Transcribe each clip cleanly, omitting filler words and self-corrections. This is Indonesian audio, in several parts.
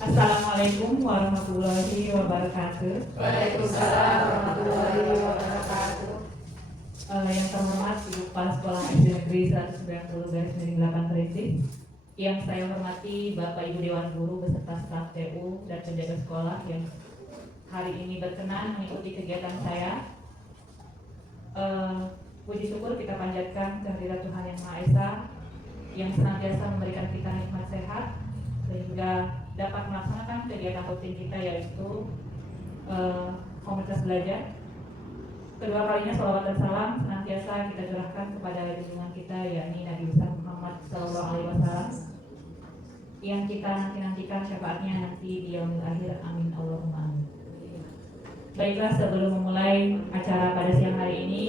Assalamualaikum warahmatullahi wabarakatuh. Waalaikumsalam warahmatullahi wabarakatuh. Yang terhormat Ibu Kepala Sekolah SD Negeri 190/8 Perintis, yang saya hormati Bapak Ibu Dewan Guru beserta staf TU dan penjaga sekolah yang hari ini berkenan mengikuti kegiatan saya. Puji syukur kita panjatkan kehadirat Tuhan Yang Maha Esa yang senantiasa memberikan kita nikmat sehat sehingga dapat melaksanakan kegiatan rutin kita, yaitu komunitas belajar. Kedua kalinya sholawat dan salam senantiasa kita curahkan kepada junjungan kita, yakni Nabi besar Muhammad SAW, yang kita nantikan syafaatnya nanti di yaumil akhir. Amin Allahumma amin. Baiklah, sebelum memulai acara pada siang hari ini,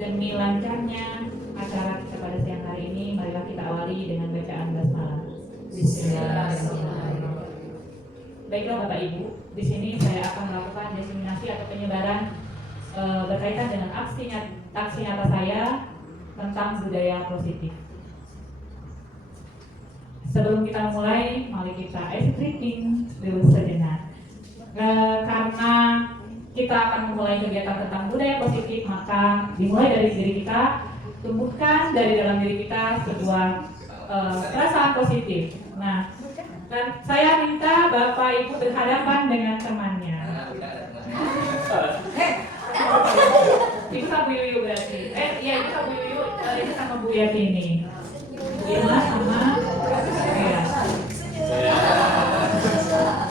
demi lancarnya acara kita pada siang hari ini, marilah kita awali dengan bacaan basmalah. Bismillahirrahmanirrahim. Baiklah Bapak Ibu, di sini saya akan melakukan diseminasi atau penyebaran berkaitan dengan aksi nyata saya tentang budaya positif. Sebelum kita mulai, mari kita ice breaking dulu sejenak. Karena kita akan memulai kegiatan tentang budaya positif, maka dimulai dari diri kita, tumbuhkan dari dalam diri kita sebuah perasaan positif. Nah, dan saya minta Bapak Ibu berhadapan dengan temannya. Itu sama Bu Yuyu berarti. Iya, itu sama Bu Yuyu, itu sama Bu Yatini. Iya, sama.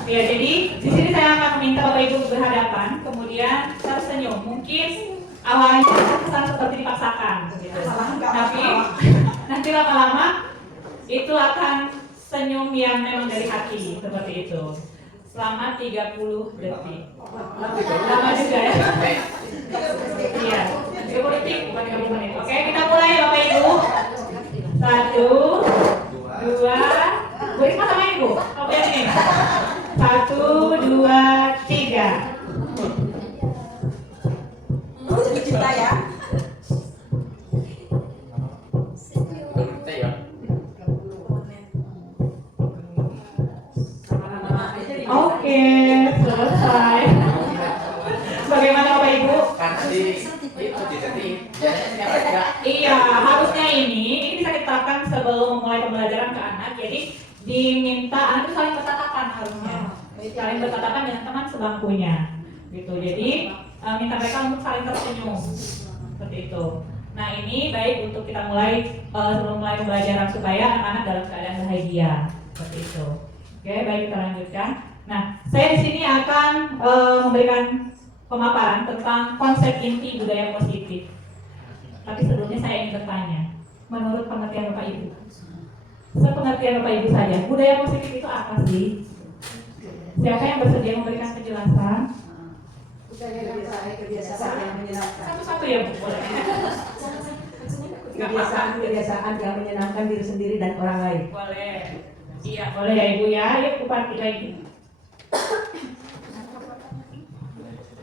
Ya, jadi di sini saya akan meminta Bapak Ibu berhadapan, kemudian tersenyum. Mungkin awalnya kesan seperti dipaksakan, gitu. Tapi nanti lama-lama itu akan senyum yang memang dari hati, seperti itu. Selama 30 detik. Lama juga ya? Iya, 30 detik bukan 30 menit. Oke, kita mulai Bapak Ibu. 1, 2, Bu Risma sama Ibu. Oke nih. 1, 2, 3. Jadi cinta ya. Oke, selesai. Bagaimana Bapak Ibu? Iya, harusnya ini bisa diterapkan sebelum mulai pembelajaran ke anak. Jadi diminta anak itu saling bertatapan harusnya, saling bertatapan dengan teman sebangkunya, gitu. Jadi minta mereka untuk saling tersenyum, seperti itu. Nah, ini baik untuk kita mulai sebelum mulai pembelajaran supaya anak-anak dalam keadaan bahagia, seperti itu. Oke, baik, kita lanjutkan. Nah, saya di sini akan memberikan pemaparan tentang konsep inti budaya positif. Tapi sebelumnya saya ingin bertanya, menurut pengertian Bapak Ibu, sepengertian Bapak Ibu saja, budaya positif itu apa sih? Siapa yang bersedia memberikan penjelasan? Kebiasaan yang menyenangkan. Satu-satu ya Bu, boleh. Kebiasaan yang menyenangkan diri sendiri dan orang lain. Boleh. Iya, boleh ya Ibu ya. Yuk, Bupati lagi.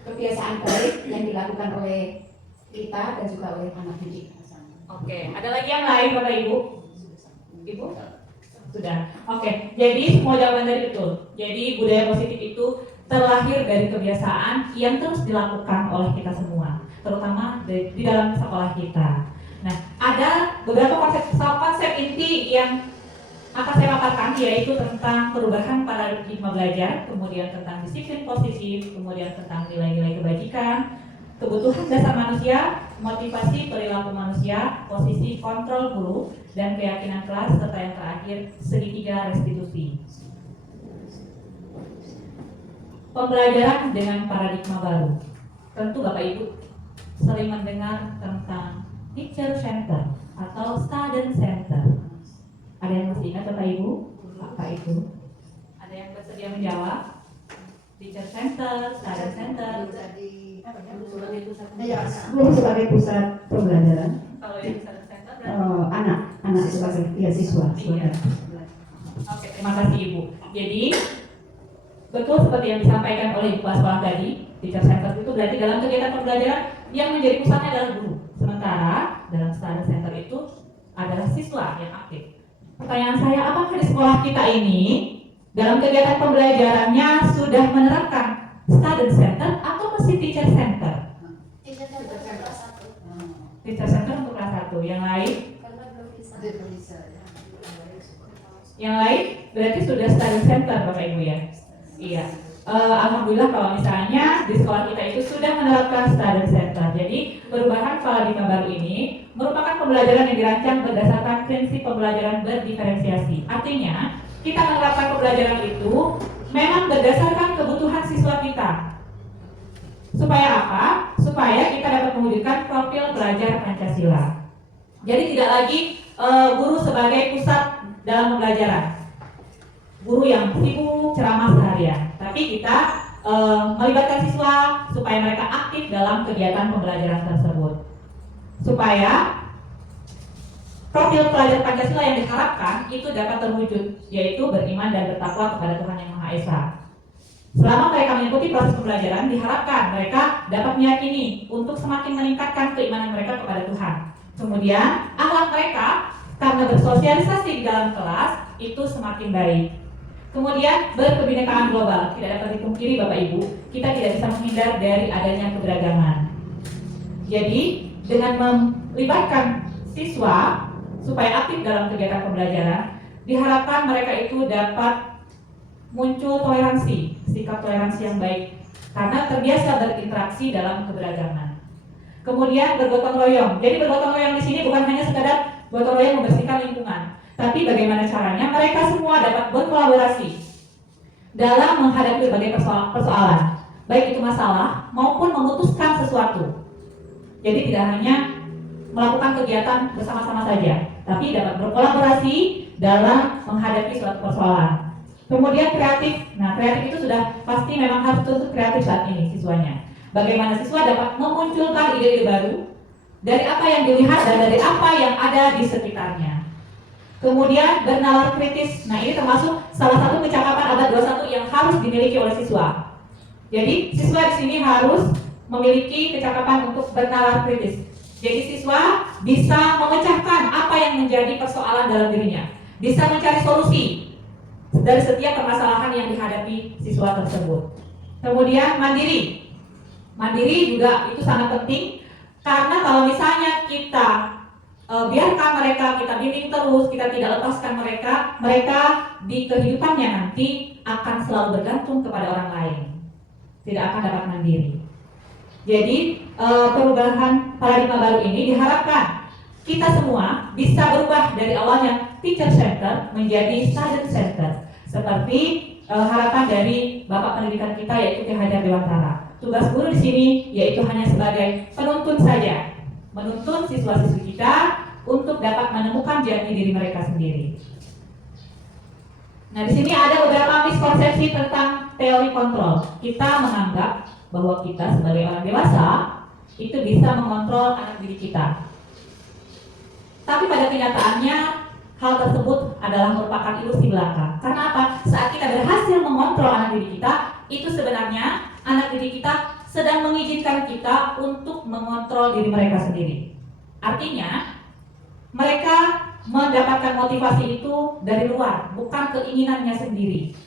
Kebiasaan baik yang dilakukan oleh kita dan juga oleh anak didik. Oke, ada lagi yang lain Bapak Ibu? Ibu? Sudah. Oke, jadi semua jawaban tadi betul. Jadi budaya positif itu terlahir dari kebiasaan yang terus dilakukan oleh kita semua, terutama di dalam sekolah kita. Nah, ada beberapa konsep inti yang akan saya paparkan, yaitu tentang perubahan paradigma belajar, kemudian tentang disiplin positif, kemudian tentang nilai-nilai kebajikan, kebutuhan dasar manusia, motivasi perilaku manusia, posisi kontrol guru, dan keyakinan kelas, serta yang terakhir segitiga restitusi. Pembelajaran dengan paradigma baru. Tentu Bapak Ibu sering mendengar tentang teacher center atau student center. Ada yang masih ingat Bapak Ibu? Apa itu? Ada yang bersedia menjawab? Teacher center, student center. Guru sebagai pusat pembelajaran. Kalau yang student center berarti Anak sebagai siswa. iya. Oke, terima kasih Ibu. Jadi betul seperti yang disampaikan oleh Ibu Kepala Sekolah tadi, teacher center itu berarti dalam kegiatan pembelajaran yang menjadi pusatnya adalah guru. Sementara dalam student center itu adalah siswa yang aktif. Pertanyaan saya, apakah di sekolah kita ini dalam kegiatan pembelajarannya sudah menerapkan student center atau masih teacher center? Teacher center kelas 1. Teacher center untuk kelas 1. Yang lain? Karena belum bisa. Yang lain berarti sudah student center Bapak Ibu ya? Iya. Alhamdulillah kalau misalnya di sekolah kita itu sudah menerapkan student center. Jadi perubahan paradigma baru ini merupakan pembelajaran yang dirancang berdasarkan prinsip pembelajaran berdiferensiasi. Artinya kita menerapkan pembelajaran itu memang berdasarkan kebutuhan siswa kita. Supaya apa? Supaya kita dapat mewujudkan profil pelajar Pancasila. Jadi tidak lagi guru sebagai pusat dalam pembelajaran, guru yang sibuk ceramah seharian, tapi kita melibatkan siswa supaya mereka aktif dalam kegiatan pembelajaran tersebut, supaya profil pelajar Pancasila yang diharapkan itu dapat terwujud, yaitu beriman dan bertakwa kepada Tuhan Yang Maha Esa. Selama mereka mengikuti proses pembelajaran, diharapkan mereka dapat meyakini untuk semakin meningkatkan keimanan mereka kepada Tuhan. Kemudian akhlak mereka karena bersosialisasi di dalam kelas itu semakin baik. Kemudian berkebinekaan global, tidak dapat dipungkiri Bapak Ibu, kita tidak bisa menghindar dari adanya keberagaman. Jadi dengan melibatkan siswa supaya aktif dalam kegiatan pembelajaran, diharapkan mereka itu dapat muncul toleransi, sikap toleransi yang baik, karena terbiasa berinteraksi dalam keberagaman. Kemudian bergotong royong. Jadi bergotong royong di sini bukan hanya sekadar gotong royong membersihkan lingkungan, tapi bagaimana caranya mereka semua dapat berkolaborasi dalam menghadapi berbagai persoalan, baik itu masalah maupun memutuskan sesuatu. Jadi tidak hanya melakukan kegiatan bersama-sama saja, tapi dapat berkolaborasi dalam menghadapi suatu persoalan. Kemudian kreatif. Nah, kreatif itu sudah pasti memang harus tuntut kreatif saat ini siswanya. Bagaimana siswa dapat memunculkan ide-ide baru dari apa yang dilihat dan dari apa yang ada di sekitarnya. Kemudian bernalar kritis. Nah, ini termasuk salah satu kecakapan abad 21 yang harus dimiliki oleh siswa. Jadi, siswa di sini harus memiliki kecakapan untuk bernalar kritis. Jadi, siswa bisa memecahkan apa yang menjadi persoalan dalam dirinya, bisa mencari solusi dari setiap permasalahan yang dihadapi siswa tersebut. Kemudian mandiri. Mandiri juga itu sangat penting, karena kalau misalnya kita biarkan mereka, kita bimbing terus, kita tidak lepaskan mereka di kehidupannya nanti akan selalu bergantung kepada orang lain, tidak akan dapat mandiri. Jadi perubahan paradigma baru ini diharapkan kita semua bisa berubah dari awalnya teacher center menjadi student center, seperti harapan dari Bapak Pendidikan kita yaitu Ki Hajar Dewantara. Tugas guru di sini yaitu hanya sebagai penuntun saja, menuntun siswa-siswi kita untuk dapat menemukan jati diri mereka sendiri. Nah, di sini ada beberapa miskonsepsi tentang teori kontrol. Kita menganggap bahwa kita sebagai orang dewasa itu bisa mengontrol anak didik kita. Tapi pada kenyataannya hal tersebut adalah merupakan ilusi belaka. Karena apa? Saat kita berhasil mengontrol anak didik kita, itu sebenarnya anak didik kita sedang mengizinkan kita untuk mengontrol diri mereka sendiri. Artinya, mereka mendapatkan motivasi itu dari luar, bukan keinginannya sendiri.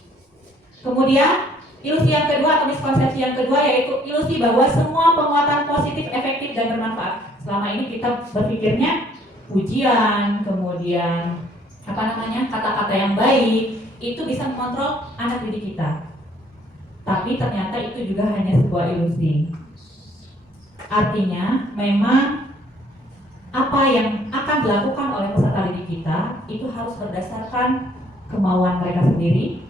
Kemudian, ilusi yang kedua atau miskonsepsi yang kedua yaitu ilusi bahwa semua penguatan positif, efektif, dan bermanfaat. Selama ini kita berpikirnya pujian, kemudian kata-kata yang baik itu bisa mengontrol anak didik kita. Tapi ternyata itu juga hanya sebuah ilusi. Artinya memang apa yang akan dilakukan oleh peserta didik kita itu harus berdasarkan kemauan mereka sendiri,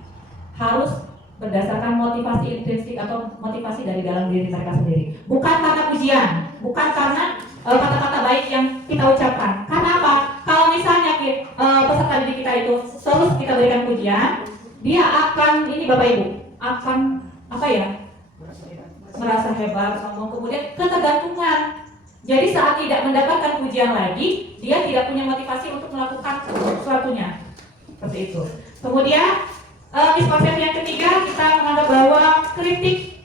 harus berdasarkan motivasi intrinsik atau motivasi dari dalam diri mereka sendiri. Bukan karena pujian, bukan karena kata-kata baik yang kita ucapkan. Karena apa? Kalau misalnya peserta didik kita itu terus kita berikan pujian, dia akan, ini Bapak Ibu, akan merasa hebat, sombong, kemudian ketergantungan. Jadi saat tidak mendapatkan pujian lagi, dia tidak punya motivasi untuk melakukan sesuatunya. Seperti itu. Kemudian miskonsepsi yang ketiga, kita menganggap bahwa kritik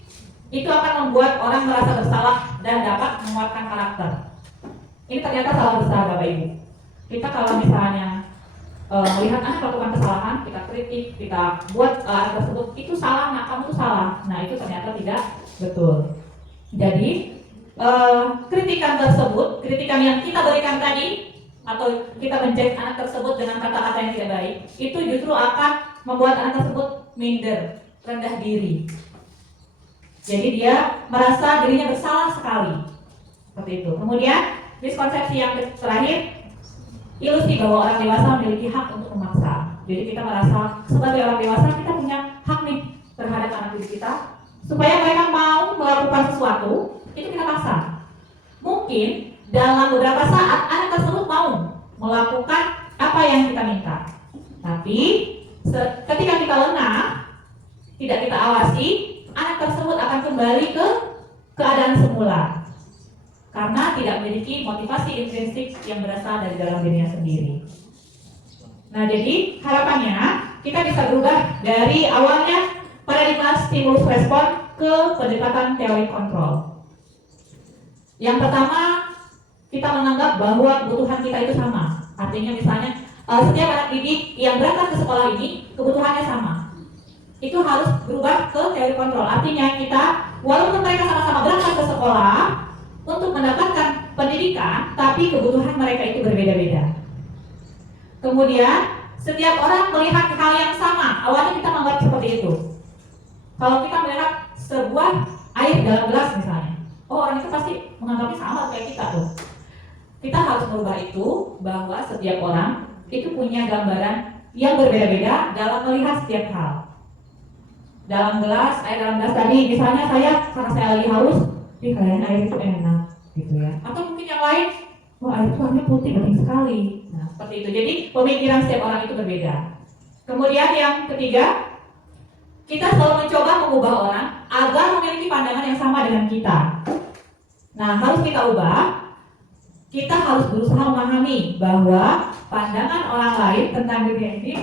itu akan membuat orang merasa bersalah dan dapat menguatkan karakter. Ini ternyata salah besar Bapak Ibu. Kita kalau misalnya melihat anak melakukan kesalahan, kita kritik, kita buat anak tersebut itu salah, nah kamu tuh salah. Nah itu ternyata tidak betul. Jadi kritikan tersebut, kritikan yang kita berikan tadi, atau kita menjudge anak tersebut dengan kata-kata yang tidak baik, itu justru akan membuat anak tersebut minder, rendah diri. Jadi dia merasa dirinya bersalah sekali. Seperti itu. Kemudian miskonsepsi yang terakhir, ilusi bahwa orang dewasa memiliki hak untuk memaksa. Jadi kita merasa sebagai orang dewasa kita punya hak nih terhadap anak didik kita, supaya mereka mau melakukan sesuatu, itu kita paksa. Mungkin dalam beberapa saat anak tersebut mau melakukan apa yang kita minta. Tapi ketika kita lengah, tidak kita awasi, anak tersebut akan kembali ke keadaan semula. Karena tidak memiliki motivasi intrinsik yang berasal dari dalam dirinya sendiri. Nah, jadi harapannya kita bisa berubah dari awalnya paradigma stimulus respon ke pendekatan teori kontrol. Yang pertama, kita menganggap bahwa kebutuhan kita itu sama. Artinya misalnya setiap anak didik yang berangkat ke sekolah ini kebutuhannya sama. Itu harus berubah ke teori kontrol. Artinya kita, walaupun mereka sama-sama berangkat ke sekolah untuk mendapatkan pendidikan, tapi kebutuhan mereka itu berbeda-beda. Kemudian setiap orang melihat hal yang sama. Awalnya kita menganggap seperti itu. Kalau kita melihat sebuah air dalam gelas misalnya, oh orang itu pasti menganggapnya sama kayak kita tuh. Kita harus merubah itu, bahwa setiap orang itu punya gambaran yang berbeda-beda dalam melihat setiap hal. Dalam gelas, air dalam gelas tadi, misalnya saya karena saya lagi haus, kayaknya air itu enak, gitu ya. Atau mungkin yang lain, wah air itu warnanya putih, penting sekali. Nah, seperti itu. Jadi pemikiran setiap orang itu berbeda. Kemudian yang ketiga, kita selalu mencoba mengubah orang agar memiliki pandangan yang sama dengan kita. Nah, harus kita ubah. Kita harus berusaha memahami bahwa pandangan orang lain tentang diri ini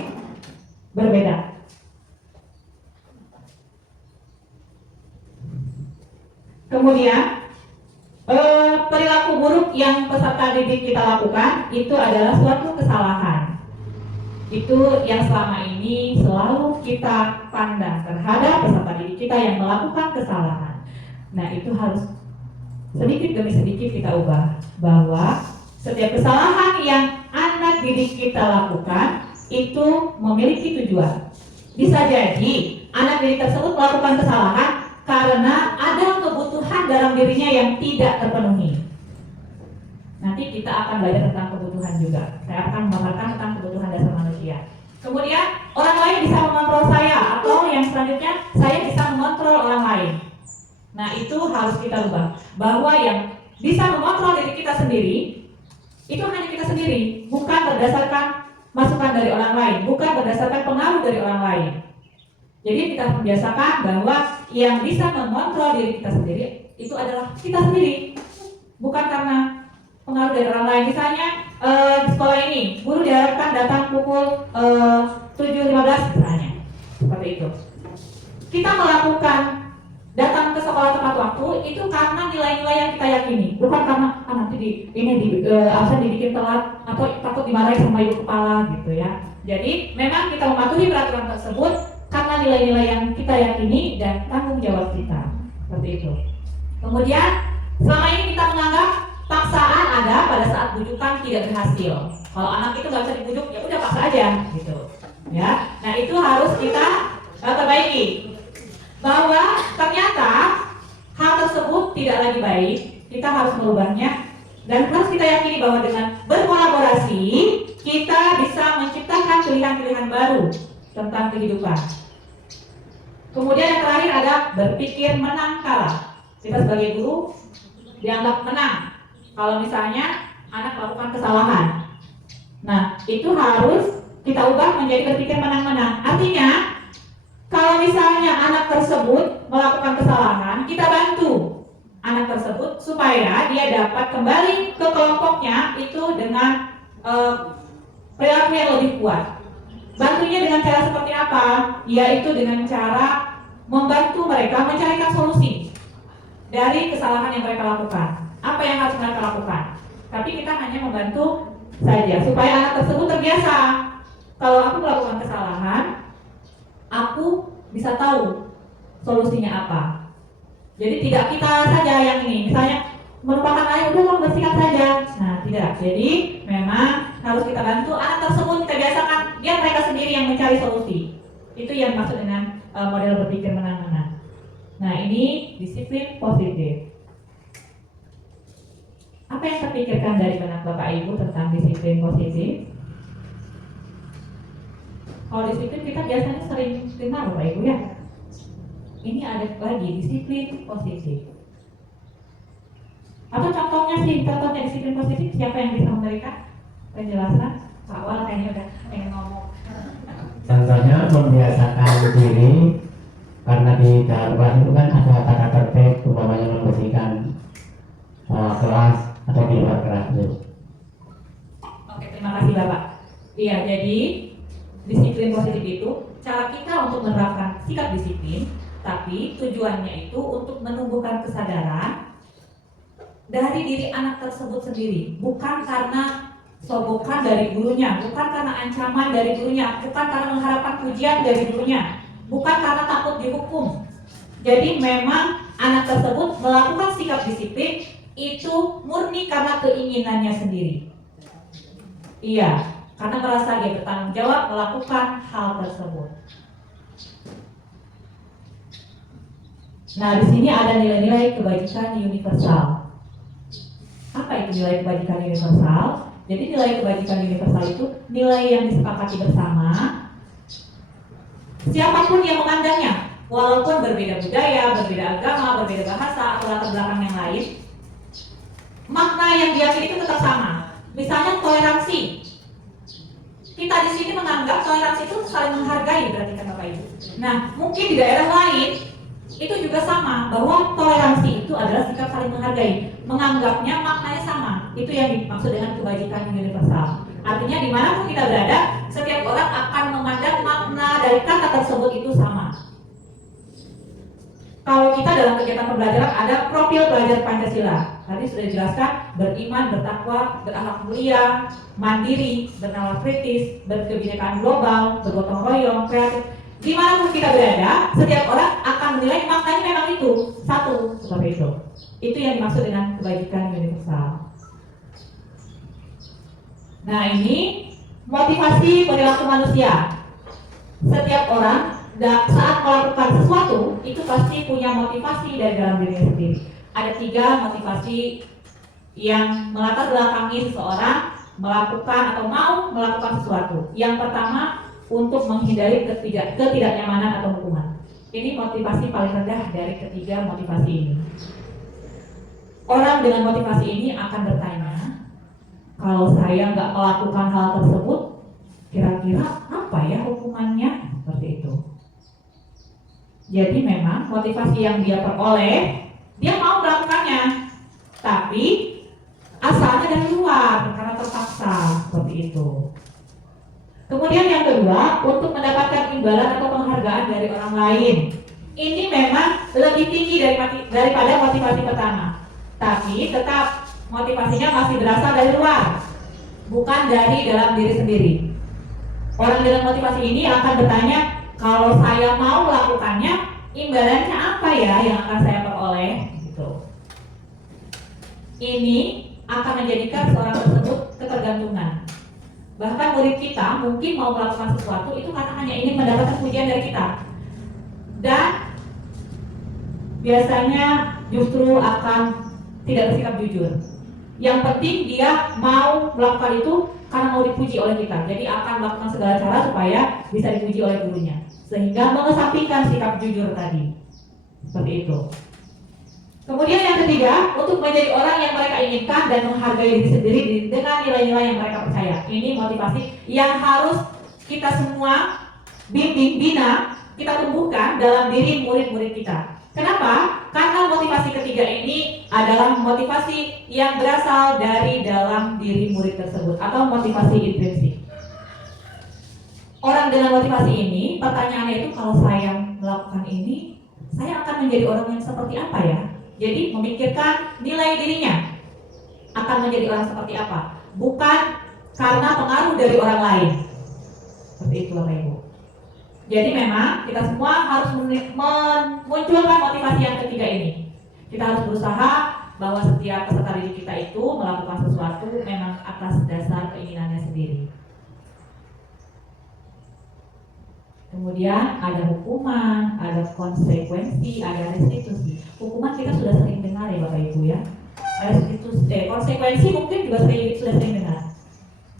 berbeda. Kemudian perilaku buruk yang peserta didik kita lakukan itu adalah suatu kesalahan. Itu yang selama ini selalu kita pandang terhadap peserta didik kita yang melakukan kesalahan. Nah, itu harus sedikit demi sedikit kita ubah, bahwa setiap kesalahan yang anak didik kita lakukan itu memiliki tujuan. Bisa jadi anak didik tersebut melakukan kesalahan karena ada kebutuhan dalam dirinya yang tidak terpenuhi. Nanti kita akan belajar tentang kebutuhan juga. Saya akan memaparkan tentang kebutuhan dasar manusia. Kemudian orang lain bisa mengontrol saya, atau yang selanjutnya saya bisa mengontrol orang lain. Nah, itu harus kita ubah, bahwa yang bisa mengontrol diri kita sendiri itu hanya kita sendiri, bukan berdasarkan masukan dari orang lain, bukan berdasarkan pengaruh dari orang lain. Jadi kita membiasakan bahwa yang bisa mengontrol diri kita sendiri itu adalah kita sendiri, bukan karena pengaruh dari orang lain. Misalnya di sekolah ini guru diharapkan datang pukul 7.15 misalnya, seperti itu. Kita melakukan datang ke sekolah tepat waktu itu karena nilai-nilai yang kita yakini, bukan karena nanti absen dibikin telat atau takut dimarahi sama ibu kepala gitu ya. Jadi memang kita mematuhi peraturan tersebut karena nilai-nilai yang kita yakini dan tanggung jawab kita, seperti itu. Kemudian selama ini kita menganggap paksaan ada pada saat bujukan tidak berhasil. Kalau anak itu nggak bisa dibujuk, ya udah paksa aja gitu ya. Nah, itu harus kita perbaiki, bahwa ternyata hal tersebut tidak lagi baik. Kita harus merubahnya dan harus kita yakini bahwa dengan berkolaborasi kita bisa menciptakan pilihan-pilihan baru tentang kehidupan. Kemudian yang terakhir ada berpikir menang kalah. Kita sebagai guru dianggap menang kalau misalnya anak melakukan kesalahan. Nah, itu harus kita ubah menjadi berpikir menang-menang. Artinya kalau misalnya anak tersebut melakukan kesalahan, kita bantu anak tersebut supaya dia dapat kembali ke kelompoknya itu dengan perilaku yang lebih kuat. Bantunya dengan cara seperti apa? Yaitu dengan cara membantu mereka mencarikan solusi dari kesalahan yang mereka lakukan. Apa yang harus mereka lakukan? Tapi kita hanya membantu saja supaya anak tersebut terbiasa Kalau aku melakukan kesalahan, aku bisa tahu solusinya apa. Jadi tidak kita saja yang ini, misalnya merupakan lain, udah kamu bersihkan saja. Nah, tidak. Jadi memang harus kita bantu anak tersebut, kita biasakan biar mereka sendiri yang mencari solusi. Itu yang maksud dengan model berpikir menang-menang. Nah, ini disiplin positif. Apa yang terpikirkan dari benak Bapak Ibu tentang disiplin positif? Kalau disiplin kita biasanya sering dengar Bapak Ibu ya. Ini ada lagi disiplin positif. Atau contohnya disiplin positif, siapa yang bisa memberikan penjelasan? Pak Wal kayaknya udah pengen ngomong. Contohnya membiasakan diri, karena di dalam itu kan ada kata tertib, umpamanya membersihkan kelas atau di luar kelas itu. Oke, terima kasih Bapak. Iya, jadi disiplin positif itu cara kita untuk menerapkan sikap disiplin, tapi tujuannya itu untuk menumbuhkan kesadaran dari diri anak tersebut sendiri, bukan karena sogokan dari gurunya, bukan karena ancaman dari gurunya, bukan karena mengharapkan pujian dari gurunya, bukan karena takut dihukum. Jadi memang anak tersebut melakukan sikap disiplin itu murni karena keinginannya sendiri. Iya, karena merasa dia bertanggung jawab melakukan hal tersebut. Nah, di sini ada nilai-nilai kebajikan universal. Apa itu nilai kebajikan universal? Jadi nilai kebajikan universal itu nilai yang disepakati bersama. Siapapun yang memandangnya, walaupun berbeda budaya, berbeda agama, berbeda bahasa, atau latar belakang yang lain, makna yang diyakini itu tetap sama. Misalnya toleransi. Kita di sini menganggap toleransi itu saling menghargai, berarti kan Bapak Ibu. Nah, mungkin di daerah lain itu juga sama, bahwa toleransi itu adalah sikap saling menghargai, menganggapnya maknanya sama. Itu yang dimaksud dengan kebajikan universal. Artinya dimanapun kita berada, setiap orang akan memandang makna dari kata tersebut itu sama. Kalau kita dalam kegiatan pembelajaran ada profil pelajar Pancasila, tadi sudah dijelaskan, beriman, bertakwa, berakhlak mulia, mandiri, bernalar kritis, berkebinekaan global, bergotong royong, kreatif. Dimanapun kita berada, setiap orang akan menilai maknanya memang itu satu, seperti itu. Itu yang dimaksud dengan kebajikan universal. Nah, ini motivasi perilaku manusia. Setiap orang saat melakukan sesuatu itu pasti punya motivasi dari dalam dirinya sendiri. Ada 3 motivasi yang melatar belakangi seseorang melakukan atau mau melakukan sesuatu. Yang pertama, untuk menghindari ketidaknyamanan atau hukuman. Ini motivasi paling rendah dari ketiga motivasi ini. Orang dengan motivasi ini akan bertanya, kalau saya nggak melakukan hal tersebut, kira-kira apa ya hukumannya? Seperti itu. Jadi memang motivasi yang dia peroleh, dia mau melakukannya, tapi asalnya dari luar karena terpaksa, seperti itu. Kemudian yang kedua, untuk mendapatkan imbalan atau penghargaan dari orang lain. Ini memang lebih tinggi daripada motivasi pertama. Tapi tetap motivasinya masih berasal dari luar, bukan dari dalam diri sendiri. Orang dengan motivasi ini akan bertanya, kalau saya mau melakukannya, imbalannya apa ya yang akan saya peroleh? Gitu. Ini akan menjadikan seorang tersebut ketergantungan. Bahkan murid kita mungkin mau melakukan sesuatu itu karena hanya ingin mendapatkan pujian dari kita. Dan biasanya justru akan tidak bersikap jujur. Yang penting dia mau melakukan itu karena mau dipuji oleh kita. Jadi akan melakukan segala cara supaya bisa dipuji oleh gurunya. Sehingga mengesampingkan sikap jujur tadi. Seperti itu. Kemudian yang ketiga, untuk menjadi orang yang mereka inginkan dan menghargai diri sendiri dengan nilai-nilai yang mereka percaya. Ini motivasi yang harus kita semua bimbing, bina, kita tumbuhkan dalam diri murid-murid kita. Kenapa? Karena motivasi ketiga ini adalah motivasi yang berasal dari dalam diri murid tersebut atau motivasi intrinsik. Orang dengan motivasi ini, pertanyaannya itu kalau saya melakukan ini, saya akan menjadi orang yang seperti apa ya? Jadi memikirkan nilai dirinya akan menjadi orang seperti apa, bukan karena pengaruh dari orang lain. Seperti itu Bapak Ibu. Jadi memang kita semua harus memunculkan motivasi yang ketiga ini. Kita harus berusaha bahwa setiap peserta didik kita itu melakukan sesuatu memang atas dasar keinginannya sendiri. Kemudian ada hukuman, ada konsekuensi, ada restitusi. Hukuman kita sudah sering dengar ya Bapak Ibu ya. Restitusi, konsekuensi mungkin juga sudah sering dengar.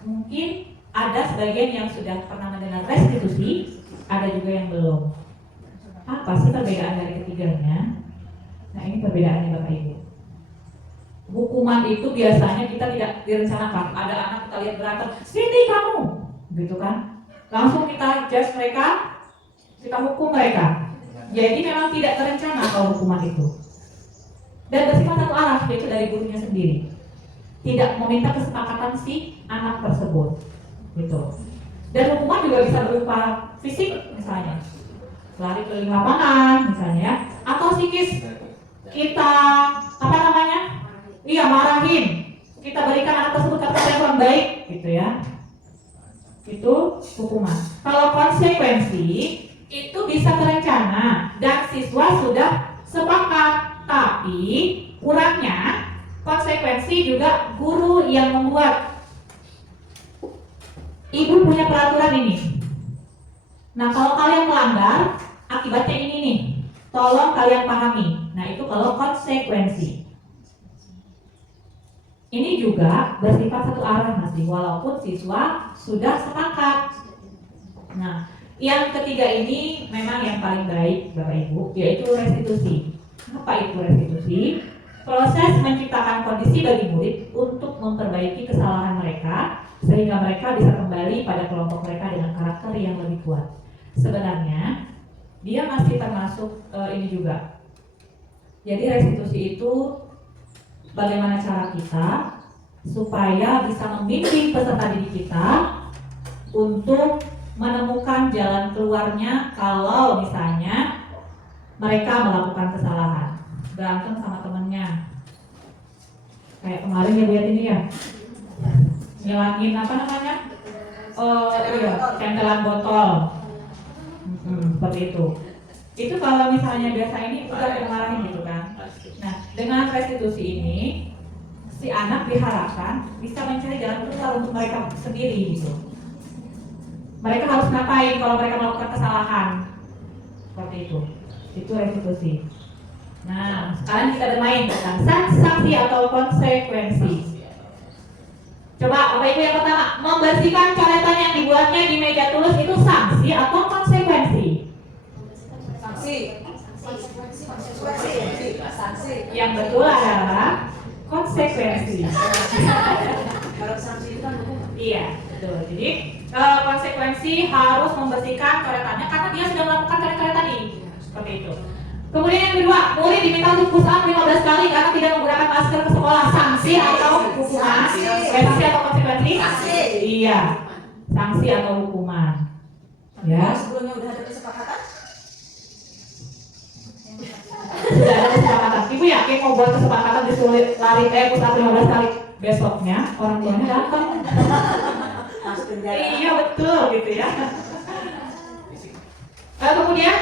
Mungkin ada sebagian yang sudah pernah mendengar restitusi, ada juga yang belum. Apa sih perbedaan dari ketiganya? Nah ini perbedaannya Bapak Ibu. Hukuman itu biasanya kita tidak direncanakan. Ada anak kita lihat berantem, sini kamu, gitu kan? Langsung kita judge mereka, kita hukum mereka. Jadi memang tidak terencana kalau hukuman itu. Dan bersifat satu arah, yaitu dari gurunya sendiri. Tidak meminta kesepakatan si anak tersebut, gitu. Dan hukuman juga bisa berupa fisik misalnya, lari keliling lapangan misalnya, atau psikis. Kita marahin. Kita berikan anak tersebut kata-kata yang kurang baik, gitu ya. Itu hukuman. Kalau konsekuensi itu bisa terencana dan siswa sudah sepakat, tapi kurangnya konsekuensi juga guru yang membuat. Ibu punya peraturan ini. Nah kalau kalian melanggar, akibatnya ini nih. Tolong kalian pahami. Nah itu kalau konsekuensi. Ini juga bersifat satu arah masih, walaupun siswa sudah sepakat. Nah, yang ketiga ini memang yang paling baik Bapak Ibu, yaitu restitusi. Apa itu restitusi? Proses menciptakan kondisi bagi murid untuk memperbaiki kesalahan mereka, sehingga mereka bisa kembali pada kelompok mereka dengan karakter yang lebih kuat. Sebenarnya, dia masih termasuk ini juga. Jadi restitusi itu bagaimana cara kita supaya bisa membimbing peserta didik kita untuk menemukan jalan keluarnya kalau misalnya mereka melakukan kesalahan, berantem sama temennya. Kayak kemarin ya lihat ini ya, ngilangin apa namanya? Centelan botol. Seperti itu. Itu kalau misalnya biasa ini udah dimarahin gitu kan. Nah, dengan restitusi ini si anak diharapkan bisa mencari jalan keluar untuk mereka sendiri gitu. Mereka harus ngapain kalau mereka melakukan kesalahan? Seperti itu. Itu restitusi. Nah, sekarang kita bermain tentang sanksi atau konsekuensi. Coba Bapak Ibu yang pertama, membersihkan coretan yang dibuatnya di meja tulis itu sanksi atau konsekuensi? Sanksi. Yang betul adalah konsekuensi. Iya, betul. Jadi konsekuensi harus membersihkan coretannya karena dia sudah melakukan coret-coret tadi. Seperti itu. Kemudian yang kedua, murid diminta untuk push up 15 kali karena tidak menggunakan masker ke sekolah. Sanksi atau hukuman? Sanksi atau konsekuensi? Iya, sanksi atau hukuman. Ya. Sebelumnya udah ada kesepakatan? Sudah ada kesepakatan. Ibu yakin mau buat kesepakatan disulit lari push up 15 kali? Besoknya orang tuanya datang. Masuk penjara. Iya betul gitu ya. Kemudian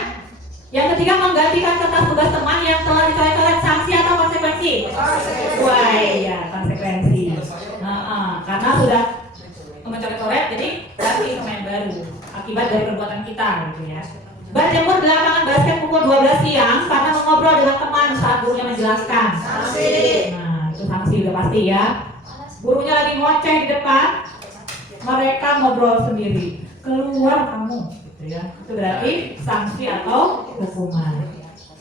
yang ketiga, menggantikan kertas tugas teman yang telah dicoret-coret. Sanksi atau konsekuensi? Wah iya, konsekuensi. Karena sudah mencoret-coret, jadi ganti sama yang baru akibat dari perbuatan kita gitu ya. Berjemur di lapangan basket pukul 12 siang karena mengobrol dengan teman saat gurunya menjelaskan. Sanksi. Nah itu sanksi udah pasti ya. Gurunya lagi ngoceh di depan, mereka ngobrol sendiri. Keluar kamu. Ya, itu berarti sanksi atau hukuman.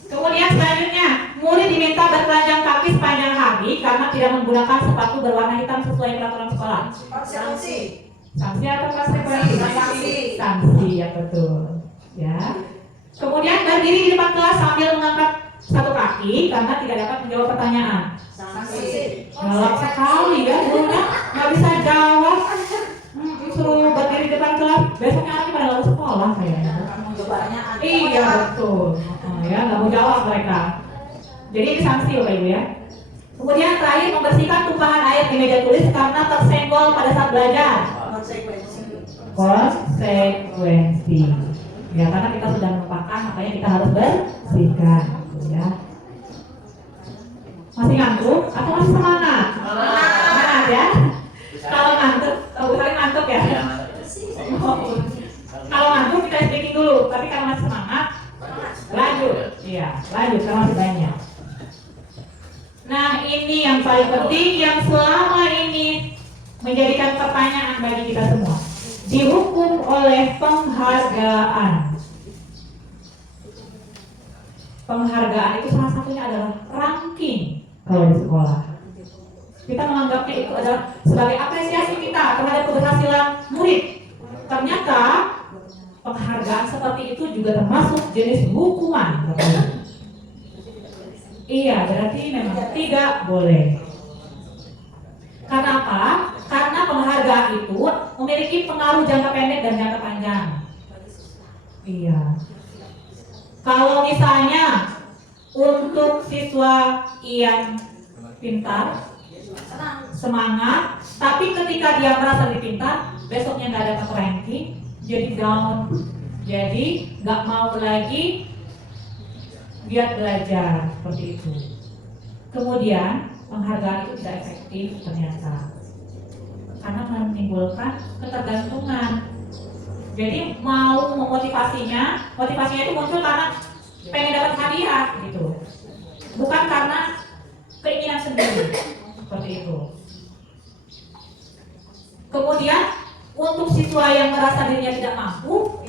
Kemudian selanjutnya, murid diminta bertelanjang kaki sepanjang hari karena tidak menggunakan sepatu berwarna hitam sesuai peraturan sekolah. Sanksi. Sanksi atau konsekuensi? Sanksi. Sanksi ya betul. Ya. Kemudian berdiri di depan kelas sambil mengangkat satu kaki karena tidak dapat menjawab pertanyaan. Sanksi. Galak sekali ya, gurunya nggak bisa jawab. Suruh berdiri di depan kelas, besoknya anaknya pada lalu sekolah kayaknya. Iya betul. Ya nggak mau jawab mereka. Jadi ini sanksi Bapak Ibu ya. Kemudian terakhir, membersihkan tumpahan air di meja tulis karena tersenggol pada saat belajar. Konsekuensi. konsekuensi. Ya, karena kita sudah melupakan, makanya kita harus bersihkan, gitu ya. Masih ngantuk atau masih semangat? Semangat ya. Kalau ngantuk, saling ngantuk ya. Kalau ngantuk kita speaking dulu, tapi kalau masih semangat, lanjut. Iya, lanjut karena masih banyak. Nah, ini yang paling penting yang selama ini menjadikan pertanyaan bagi kita semua. Dihukum oleh penghargaan. Penghargaan itu salah satunya adalah ranking kalau di sekolah. Kita menganggapnya itu adalah sebagai apresiasi kita terhadap keberhasilan murid. Ternyata penghargaan seperti itu juga termasuk jenis hukuman. Iya, berarti memang tidak boleh. Karena apa? Karena penghargaan itu memiliki pengaruh jangka pendek dan jangka panjang. Iya. Kalau misalnya untuk siswa yang pintar, semangat, tapi ketika dia merasa lebih pintar, besoknya nggak dapat ranking, jadi down, jadi nggak mau lagi giat belajar seperti itu. Kemudian penghargaan itu tidak efektif ternyata, karena menimbulkan ketergantungan. Jadi mau memotivasinya, motivasinya itu muncul karena pengen dapat hadiah gitu, bukan karena keinginan sendiri seperti itu. Kemudian untuk siswa yang merasa dirinya tidak mampu,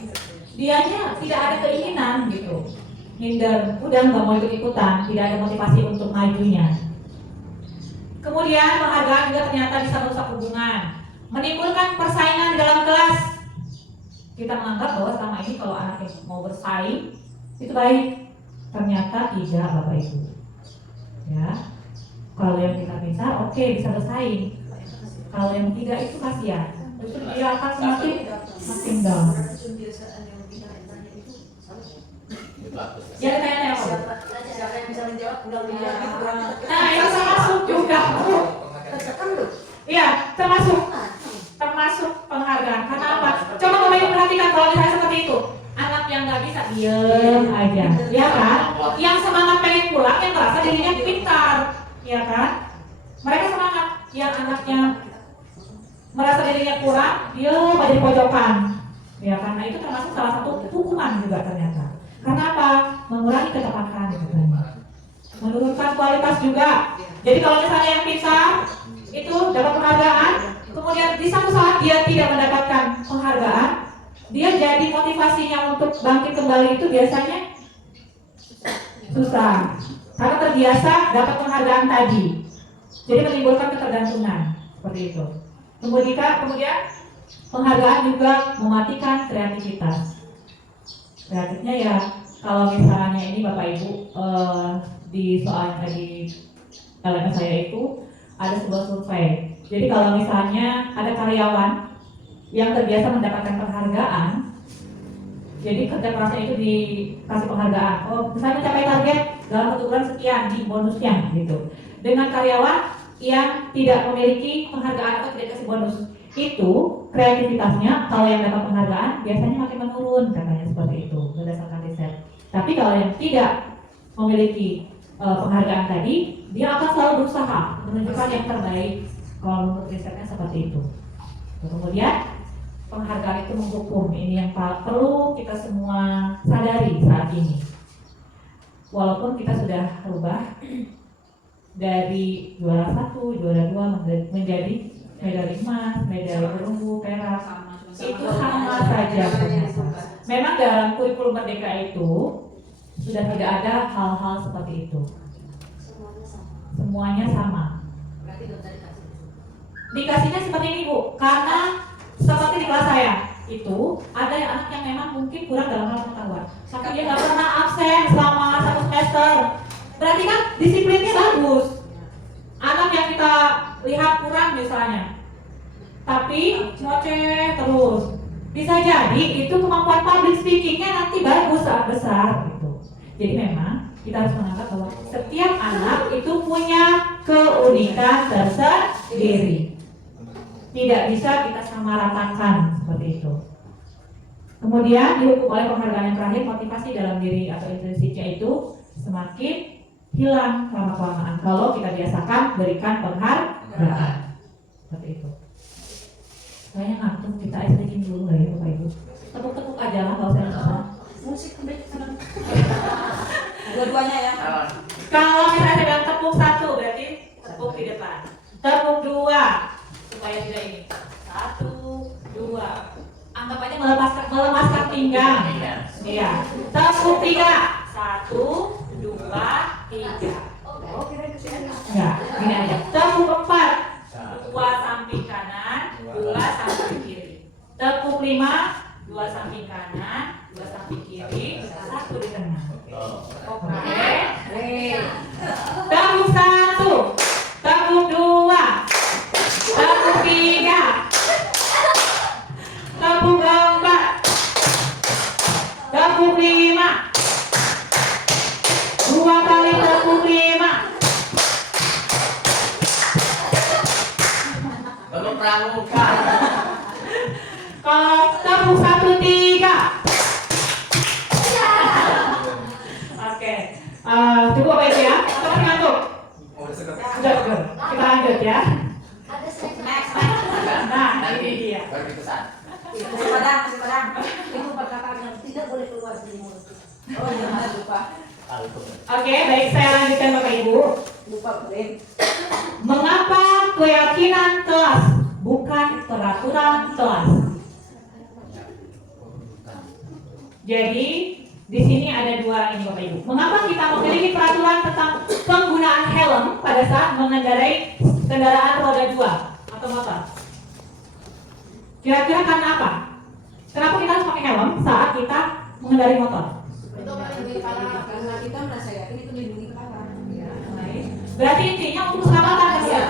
dianya tidak ada keinginan gitu, minder, udah nggak mau ikut-ikutan, tidak ada motivasi untuk majunya. Kemudian penghargaan juga ternyata bisa merusak hubungan, menimbulkan persaingan dalam kelas. Kita menganggap bahwa selama ini kalau anak yang mau bersaing itu baik, ternyata tidak Bapak Ibu. Ya, kalau yang pintar-pintar oke, bisa bersaing. Kalau yang tidak itu kasihan, itu dia akan semakin down. Ya tanya apa? Siapa yang bisa menjawab? Nah itu termasuk juga. Iya, termasuk penghargaan. Karena apa? Coba Bapak Ibu perhatikan kalau misalnya seperti itu, anak yang nggak bisa diem aja, ya kan? Yang semangat pengen pulang, yang merasa dirinya pintar, ya kan? Mereka semangat. Yang anaknya merasa dirinya kurang, diem aja di pojokan, ya kan? Nah itu termasuk salah satu hukuman juga ternyata. Karena apa? Mengurangi ketepatan, menurunkan kualitas juga. Jadi kalau misalnya yang pintar itu dapat penghargaan, kemudian di satu saat dia tidak mendapatkan penghargaan, dia jadi motivasinya untuk bangkit kembali itu biasanya susah, karena terbiasa dapat penghargaan tadi. Jadi menimbulkan ketergantungan seperti itu. Kemudian penghargaan juga mematikan kreativitas. Kreatifnya ya kalau misalnya ini Bapak Ibu di soal yang tadi LMS saya itu ada sebuah survei. Jadi kalau misalnya ada karyawan yang terbiasa mendapatkan penghargaan, jadi kerja kerasnya itu dikasih penghargaan. Oh, misalnya mencapai target dalam 1 bulan sekian di bonusnya gitu. Dengan karyawan yang tidak memiliki penghargaan atau tidak dikasih bonus, itu kreativitasnya kalau yang dapat penghargaan biasanya makin menurun, katanya seperti itu berdasarkan riset. Tapi kalau yang tidak memiliki penghargaan tadi, dia akan selalu berusaha menunjukkan yang terbaik. Kalau menurut risetnya seperti itu. Kemudian penghargaan itu menghukum. Ini yang perlu kita semua sadari saat ini. Walaupun kita sudah berubah dari juara 1, juara 2 menjadi medali emas, medali perunggu, perak, itu sama saja ternyata. Memang dalam kurikulum Merdeka itu sudah tidak ada hal-hal seperti itu. Semuanya sama. Dikasihnya seperti ini Bu, karena seperti di kelas saya itu ada anak yang memang mungkin kurang dalam hal pengetahuan, tapi dia nggak pernah absen selama 1 semester. Berarti kan disiplinnya bagus. Anak yang kita lihat kurang misalnya, tapi ngoceh terus, bisa jadi itu kemampuan public speakingnya nanti bagus saat besar gitu. Jadi memang kita harus menganggap bahwa setiap anak itu punya keunikan tersendiri. tidak bisa kita samaratakan seperti itu. Kemudian dihukum oleh penghargaan yang terakhir, motivasi dalam diri atau intrinsiknya itu semakin hilang lama-kelamaan kalau kita biasakan berikan penghargaan. Seperti itu. Kayaknya ngantuk, kita istirahatin dulu lah ya Bapak Ibu. Tepuk-tepuk aja lah kalau saya bisa. Musik kembali ke kanan. Dua-duanya ya. Kalau misalnya saya bilang tepuk satu, berarti tepuk di depan. Tepuk dua, supaya tidak ini. Satu, dua. Anggap aja melemaskan pinggang. Iya. Tepuk tiga. Satu, dua, tiga. Oh, kira ke sini. Enggak, gini aja. Tepuk empat. Dua samping kanan, dua samping kiri. Tepuk lima, dua samping kanan, dua samping kiri, satu di tengah. Oke. Tepuk satu, tepuk dua, tepuk tiga, tepuk empat, tepuk lima, dua kali tepuk lima. Tepuk pramuka. Kalau tepuk satu tiga. Oke, cukup apa itu ya? Atau masih ngantuk? Sudah. Kita lanjut ya. Ada saya Nah, ini dia. Baru dipesan. Masih padang. Itu perkataan yang tidak boleh keluar dari mulut. Oh iya, lupa. Oke, baik, saya lanjutkan Bapak Ibu. Lupa Bren. Mengapa keyakinan kelas bukan peraturan kelas? Jadi di sini ada dua ini Bapak Ibu. Mengapa kita memiliki peraturan tentang penggunaan helm pada saat mengendarai kendaraan roda 2 atau motor? Kira-kira karena apa? Kenapa kita harus pakai helm saat kita mengendarai motor? Itu melindungi kepala, karena kita merasa yakin itu melindungi kepala. Berarti intinya untuk keselamatan kan ya?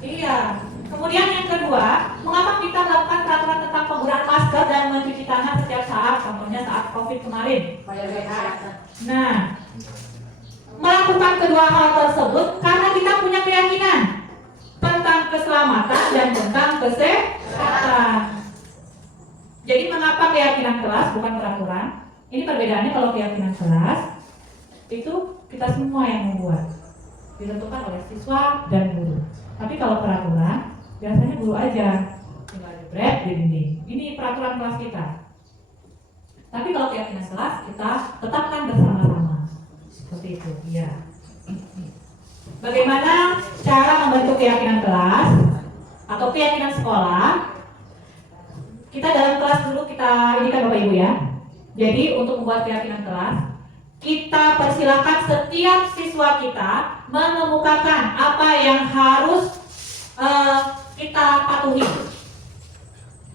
Iya. Kemudian yang kedua, mengapa kita melakukan peraturan tentang penggunaan masker dan mencuci tangan setiap saat, contohnya saat COVID kemarin? Nah, melakukan kedua hal tersebut karena kita punya keyakinan tentang keselamatan dan tentang kesehatan. Jadi mengapa keyakinan kelas bukan peraturan? Ini perbedaannya. Kalau keyakinan kelas itu kita semua yang membuat, ditentukan oleh siswa dan guru. Tapi kalau peraturan biasanya guru aja tinggal jebret di dinding. Ini peraturan kelas kita. Tapi kalau keyakinan kelas kita tetapkan bersama-sama. Seperti itu, ya. Bagaimana cara membentuk keyakinan kelas atau keyakinan sekolah? Kita dalam kelas dulu kita ini kan Bapak Ibu ya. Jadi untuk membuat keyakinan kelas, kita persilakan setiap siswa kita mengemukakan apa yang harus kita patuhi.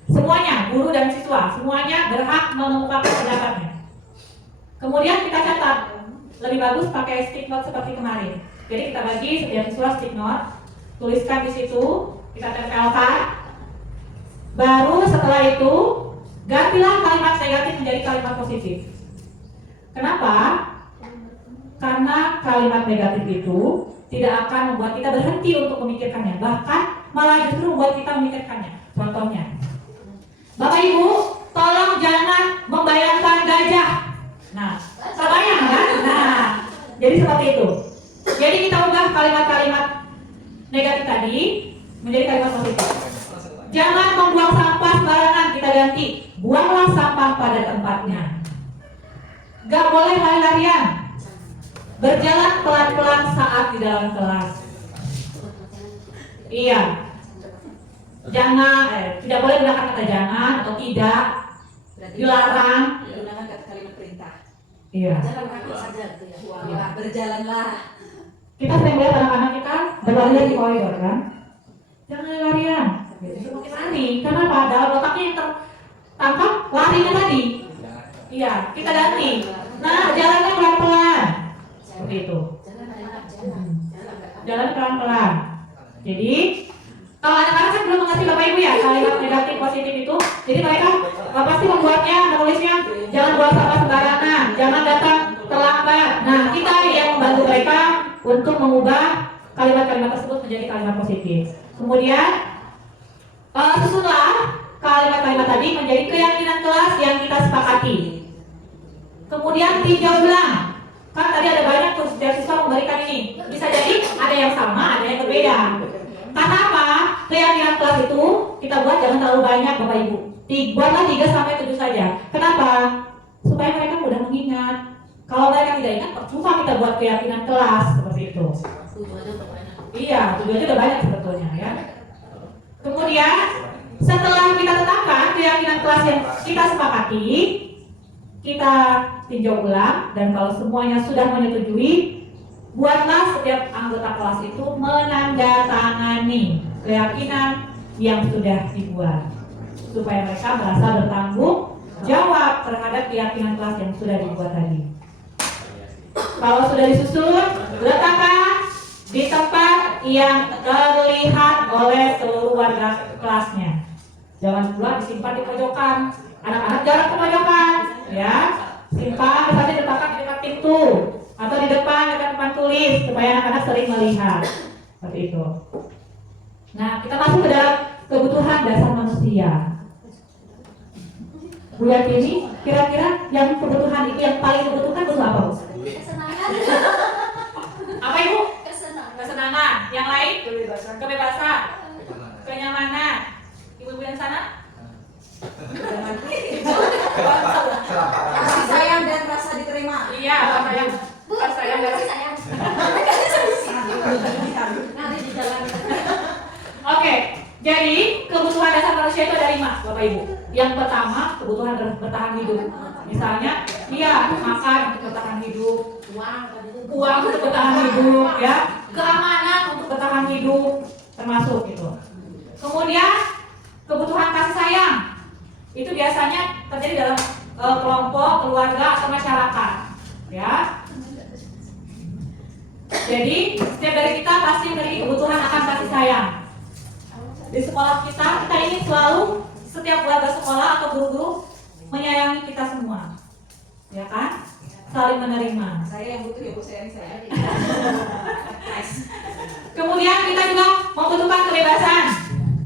Semuanya, guru dan siswa, semuanya berhak mengemukakan pendapatnya. Kemudian kita catat, lebih bagus pakai stick note seperti kemarin. Jadi kita bagi setiap siswa stick note, tuliskan di situ, kita tempelkan. Baru setelah itu, gantilah kalimat negatif menjadi kalimat positif. Kenapa? Karena kalimat negatif itu tidak akan membuat kita berhenti untuk memikirkannya, bahkan malah justru membuat kita memikirkannya. Contohnya, Bapak Ibu, tolong jangan membayangkan gajah. Nah, terbayang kan? Nah, jadi seperti itu. Jadi kita ubah kalimat-kalimat negatif tadi menjadi kalimat positif. Jangan membuang sampah sembarangan, kita ganti. Buanglah sampah pada tempatnya. Gak boleh lari-larian. Berjalan pelan-pelan saat di dalam kelas. Iya. Jangan, tidak boleh gunakan kata jangan atau tidak. Dilarang. Gunakan kalimat perintah. Iya. Jalan kaki saja gitu ya. Buanglah, berjalanlah. Kita sering lihat anak-anak kita berlari di koridor kan. Jangan lari-larian. Semakin lari. Kenapa? Dalam otaknya yang tertangkap larinya tadi. Iya, kita ganti. Nah, jalannya pelan-pelan. Seperti itu. Jalan pelan-pelan. Jadi, kalau anak-anak kan belum mengerti Bapak Ibu ya kalimat negatif positif itu. Jadi mereka pasti membuatnya, menulisnya jangan buang sampah sembarangan, jangan datang terlambat. Nah, kita yang membantu mereka untuk mengubah kalimat-kalimat tersebut menjadi kalimat positif. Kemudian Susunlah kalimat-kalimat tadi menjadi keyakinan kelas yang kita sepakati. Kemudian tinjau ulang. Kan tadi ada banyak tuh setiap siswa memberikan ini. Bisa jadi ada yang sama, ada yang berbeda. Karena apa? Keyakinan kelas itu kita buat jangan terlalu banyak Bapak Ibu. Buatlah 3 sampai 7 saja. Kenapa? Supaya mereka mudah mengingat. Kalau mereka tidak ingat, percuma kita buat keyakinan kelas seperti itu. Iya, tujuannya udah banyak sebetulnya ya. Kemudian setelah kita tetapkan keyakinan kelas yang kita sepakati, kita tinjau ulang dan kalau semuanya sudah menyetujui, buatlah setiap anggota kelas itu menandatangani keyakinan yang sudah dibuat supaya mereka merasa bertanggung jawab terhadap keyakinan kelas yang sudah dibuat tadi. Kalau sudah disusun, letakkan di tempat yang terlihat oleh seluruh warga kelasnya. Jangan pula disimpan di pojokan. Anak-anak jarang ke pojokan, ya. Simpan misalnya diletakkan di dekat pintu atau di depan papan tulis supaya anak-anak sering melihat. Seperti itu. Nah, kita masuk ke dalam kebutuhan dasar manusia. Bu Yati ini kira-kira yang kebutuhan itu yang paling dibutuhkan butuh apa, Bu? Kesenangan. Apa Ibu? Kesenangan. Kesenangan. Yang lain? Kebebasan. Kebebasan. Kenyamanan. Ibu-ibu yang sana? Kasih sayang dan rasa diterima. Iya, Pak sayang. Bu, Pak sayang. kasih sayang. Nanti di jalan. Oke, jadi kebutuhan dasar manusia itu ada 5, Bapak Ibu. Yang pertama, kebutuhan bertahan hidup. Misalnya, iya, makan untuk bertahan hidup, uang untuk bertahan hidup, ya, keamanan untuk bertahan hidup, termasuk itu. Kemudian, kebutuhan kasih sayang. Itu biasanya terjadi dalam kelompok, keluarga, atau masyarakat, ya. Jadi, setiap dari kita pasti memiliki kebutuhan akan kasih sayang. Di sekolah kita ingin selalu setiap warga sekolah atau guru-guru menyayangi kita semua, ya kan? Saling menerima. Saya yang butuh ya Bu, sayang saya. Kemudian kita juga membutuhkan kebebasan,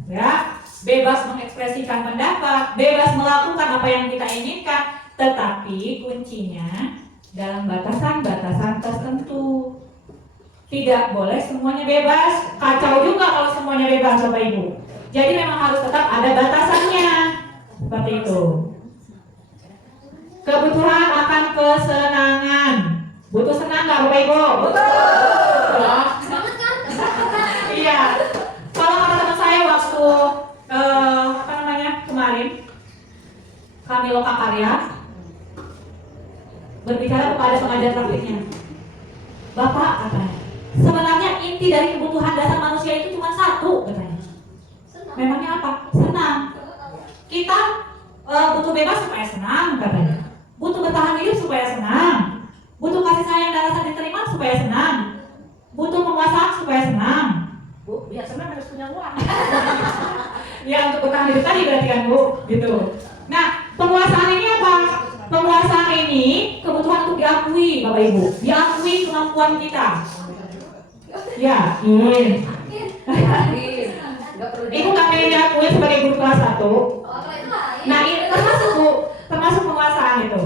ya, bebas mengekspresikan pendapat, bebas melakukan apa yang kita inginkan, tetapi kuncinya dalam batasan-batasan tertentu. Tidak boleh semuanya bebas, kacau juga kalau semuanya bebas Bapak Ibu. Jadi memang harus tetap ada batasannya, seperti itu. Kebutuhan akan kesenangan. Butuh senang nggak Bapak Ibu? Betul. Semangat kan? Iya. Kalau kata teman saya waktu kemarin kami loka karya berbicara kepada pengajar praktiknya. Bapak katanya, sebenarnya inti dari kebutuhan dasar manusia itu cuma satu katanya. Senang. Memangnya apa? Senang. Kita butuh bebas supaya senang katanya. Butuh bertahan hidup supaya senang. Butuh kasih sayang dan rasa diterima supaya senang. Butuh penguasaan supaya senang. Bu, biar senang harus punya uang. Ya untuk bertahan hidup tadi berarti kan Bu, gitu. Nah, penguasaan ini apa? Penguasaan ini kebutuhan untuk diakui Bapak Ibu. Diakui kemampuan kita. Ya, ingin. Ibu nggak pengen diakui sebagai guru kelas 1. Oh, kalau itu lain. Nah, ini termasuk Bu, termasuk penguasaan itu.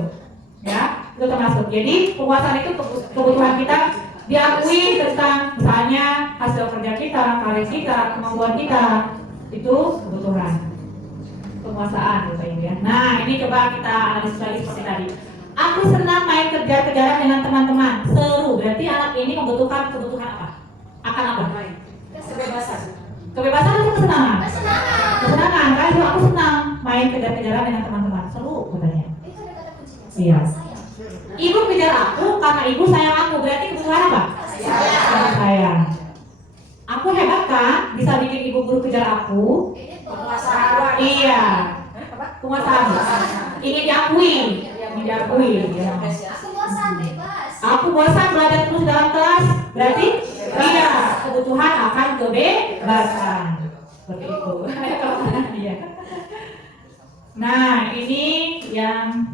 Ya, itu termasuk. Jadi penguasaan itu kebutuhan kita diakui tentang misalnya hasil kerja kita, karya kita, kemampuan kita. Itu kebutuhan penguasaan Bapak Ibu ya. Nah, ini coba kita analisis lagi seperti tadi. Aku senang main kejar-kejaran dengan teman-teman. Seru. Berarti anak ini membutuhkan kebutuhan apa? Akan apa? Kebebasan. Kebebasan atau kesenangan? Kesenangan. Kesenangan. Kan aku senang main kejar-kejaran dengan teman-teman. Seru katanya. Itu ada kata kuncinya. Iya. Sayang. Ibu kejar aku karena ibu sayang aku. Berarti kebutuhan apa? Sayang. Sayang. Aku hebat kan? Bisa bikin ibu guru kejar aku. Ini Penguasaan. Iya. Apa? Penguasaan. Ingin diakui. Ingin diakui. Ya. Aku bosan bebas. Aku bosan belajar terus dalam kelas. Berarti iya. Kebutuhan akan kebebasan. Seperti itu. Iya. Nah, ini yang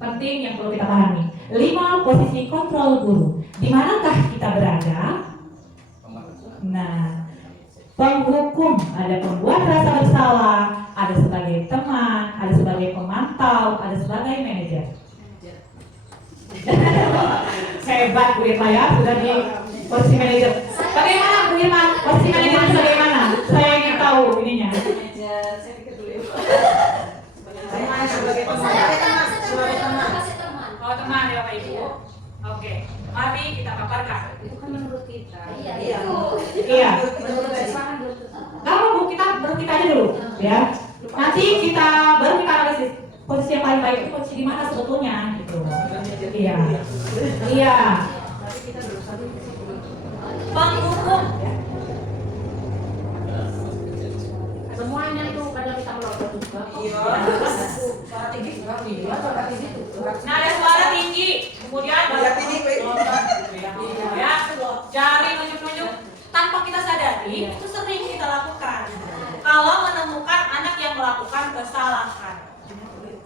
penting yang perlu kita pahami. 5 posisi kontrol guru. Di manakah kita berada? Nah, penghukum, ada pembuat rasa bersalah, ada sebagai teman, ada sebagai pemantau, ada sebagai manajer. Hebat Bu Irma ya, sudah di posisi manajer. Bagaimana Bu Irma, posisi manajer itu bagaimana? Saya ingin tahu ininya. Saya pikir dulu. Saya sebagai teman. Sebagai teman. Kasih teman. Oh teman ya Bapak Ibu. Oke, mari kita paparkan. Itu kan menurut kita. Iya. Iya. Iya. Menurut siswa kan belum tentu. Kalau Bu kita baru kita aja dulu, ya. Nanti kita baru kita analisis posisi yang paling baik itu posisi di mana sebetulnya, gitu. Iya. Iya. Penghukum. Semuanya itu kadang kita melapor juga. Iya. Suara tinggi juga nih. Suara tinggi tuh. Nah, ada suara tinggi, kemudian Suara tinggi, Pak. ya, jari nunjuk-nunjuk tanpa kita sadari itu sering kita lakukan. Kalau menemukan anak yang melakukan kesalahan.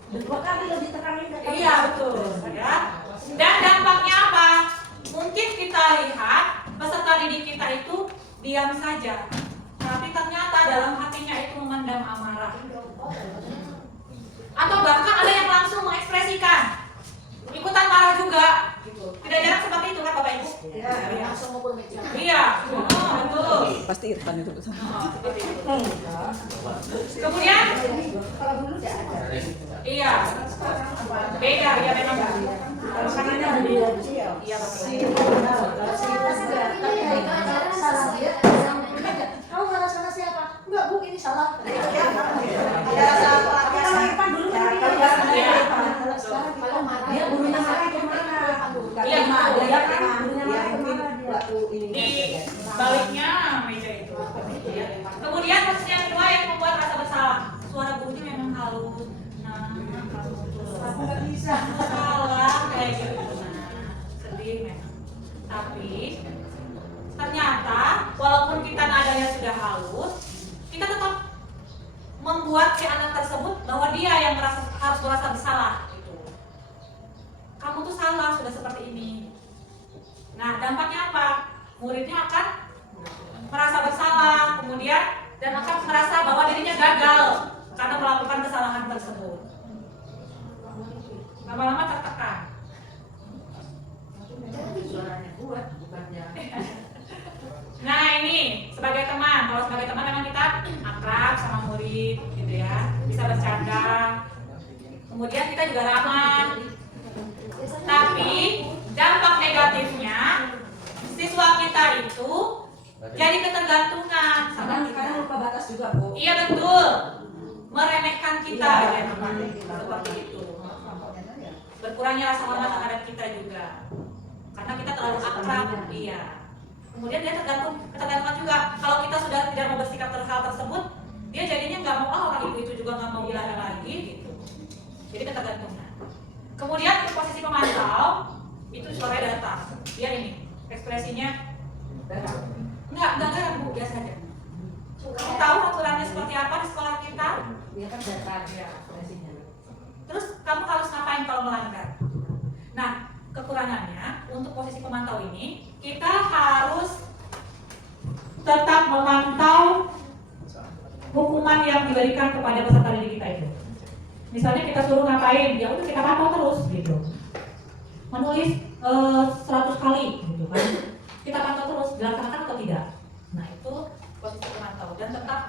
Dua kali lebih tekanan. Iya betul, ya. Dan dampaknya apa? Mungkin kita lihat peserta didik kita itu diam saja, tapi ternyata dalam hatinya itu memendam amarah. Atau bahkan ada yang langsung mengekspresikan, ikutan marah juga. Tidak jarang seperti itu kan Bapak Ibu? Iya. Langsung mukul meja. Iya, betul. Pasti Irfan itu betul. Kemudian, Kalau dulu tidak ada. iya, beda ya memang. Kalau sananya lebih kecil. Iya betul. Kamu nggak salah siapa? Enggak Bu, ini salah. Ada salah. Kalau Irfan dulu kan Kalau marah dia gurunya marah itu marah. Iya, betul. Dia kan gurunya marah itu marah. Waktu ini. Di baliknya meja itu. Kemudian posisi yang kedua yang membuat rasa bersalah. Suara gurunya memang halus. Nah, Aku nggak bisa. salah kayak gitu. Nah, sedih memang. Tapi ternyata walaupun kita nadanya sudah halus, kita tetap membuat si anak tersebut bahwa dia yang harus merasa bersalah. Gitu. Kamu tuh salah sudah seperti ini. Nah, dampaknya apa? Muridnya akan merasa bersalah, kemudian dan akan merasa bahwa dirinya gagal karena melakukan kesalahan tersebut. Lama-lama tertekan. Suaranya kuat, bukannya. Nah ini sebagai teman, kalau sebagai teman memang kita akrab sama murid, gitu ya, bisa bercanda. Kemudian kita juga ramah. Tapi dampak negatifnya siswa kita itu jadi ketergantungan sama kita. Kadang lupa batas juga, Bu. Iya betul, meremehkan kita, ya, seperti itu. Berkurangnya rasa hormat terhadap kita juga, karena kita terlalu akrab, iya. Kemudian dia ketergantungan juga. Kalau kita sudah tidak mau bersikap hal tersebut, dia jadinya nggak mau, orang ibu itu juga nggak mau bilang lagi, gitu. Jadi ketergantungan. Kemudian di posisi pemantau itu suaranya datang. Dia ini ekspresinya enggak garang Bu, biasa aja. Kamu tahu aturannya seperti apa di sekolah kita? Dia kan datang Ya. ekspresinya. Terus kamu harus ngapain kalau melanggar? Nah, kekurangannya untuk posisi pemantau ini kita harus tetap memantau hukuman yang diberikan kepada peserta didik kita itu. Misalnya kita suruh ngapain, ya udah kita pantau terus gitu. Menulis 100 kali gitu kan. Kita pantau terus dilaksanakan atau tidak. Nah, itu posisi pemantau dan tetap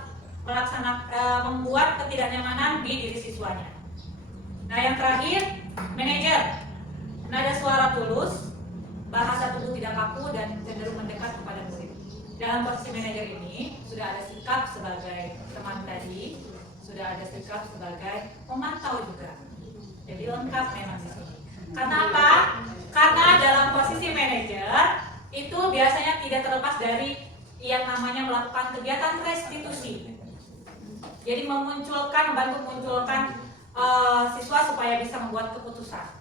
membuat ketidaknyamanan di diri siswanya. Nah, yang terakhir, manajer. Nada suara tulus, bahasa tubuh tidak kaku dan cenderung mendekat kepada murid. Dalam posisi manajer ini sudah ada sikap sebagai teman tadi, sudah ada sikap sebagai pemantau juga. Jadi lengkap memang di sini. Karena apa? Karena dalam posisi manajer itu biasanya tidak terlepas dari yang namanya melakukan kegiatan restitusi. Jadi membantu memunculkan siswa supaya bisa membuat keputusan.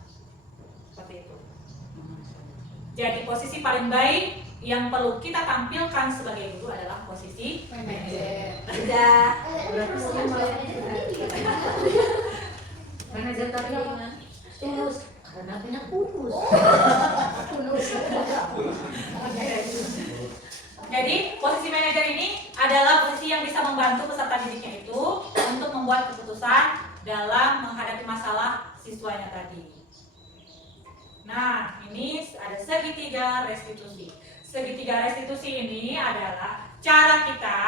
Seperti itu. Jadi posisi paling baik yang perlu kita tampilkan sebagai guru adalah posisi manajer. Udah. Manajer tapi tulus, karena punya tulus. Jadi posisi manajer ini adalah posisi yang bisa membantu peserta didiknya itu untuk membuat keputusan dalam menghadapi masalah siswanya tadi. Nah, ini ada segitiga restitusi. Segitiga restitusi ini adalah cara kita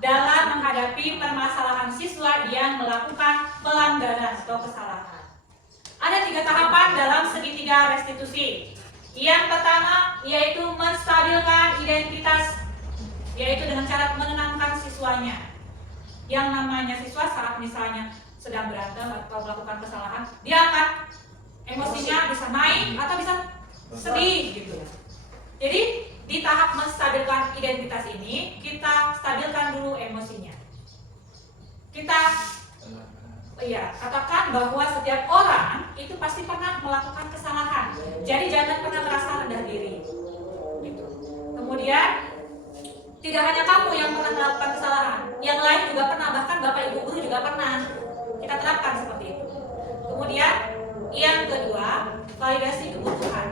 dalam menghadapi permasalahan siswa yang melakukan pelanggaran atau kesalahan. Ada 3 tahapan dalam segitiga restitusi. Yang pertama yaitu menstabilkan identitas, yaitu dengan cara menenangkan siswanya. Yang namanya siswa saat misalnya sedang berantem atau melakukan kesalahan, dia akan emosinya bisa naik atau bisa sedih gitu. Jadi di tahap menstabilkan identitas ini, kita stabilkan dulu emosinya. Kita katakan bahwa setiap orang itu pasti pernah melakukan kesalahan. Jadi jangan pernah merasa rendah diri. Gitu. Kemudian tidak hanya kamu yang pernah melakukan kesalahan, yang lain juga pernah, bahkan bapak ibu guru juga pernah. Kita terapkan seperti itu. Kemudian yang kedua, validasi kebutuhan.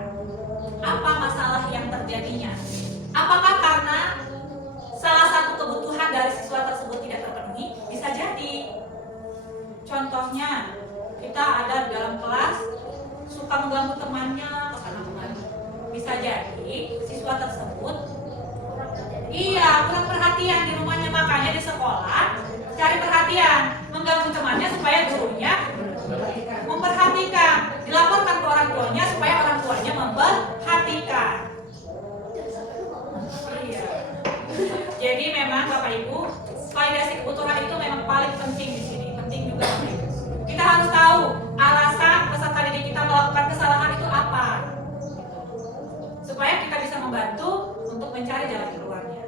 Apa masalah yang terjadinya? Apakah karena salah satu kebutuhan dari siswa tersebut tidak terpenuhi? Bisa jadi. Contohnya, kita ada dalam kelas suka mengganggu temannya atau karena mengganggu. Bisa jadi siswa tersebut kurang perhatian di rumahnya, makanya di sekolah cari perhatian, mengganggu temannya supaya gurunya memperhatikan, dilaporkan ke orang tuanya supaya orang tuanya memperhatikan. Iya. Jadi memang Bapak Ibu, validasi kebutuhan itu memang paling penting di sini, penting juga. Kita harus tahu alasan peserta didik kita melakukan kesalahan itu apa, supaya kita bisa membantu untuk mencari jalan keluarnya.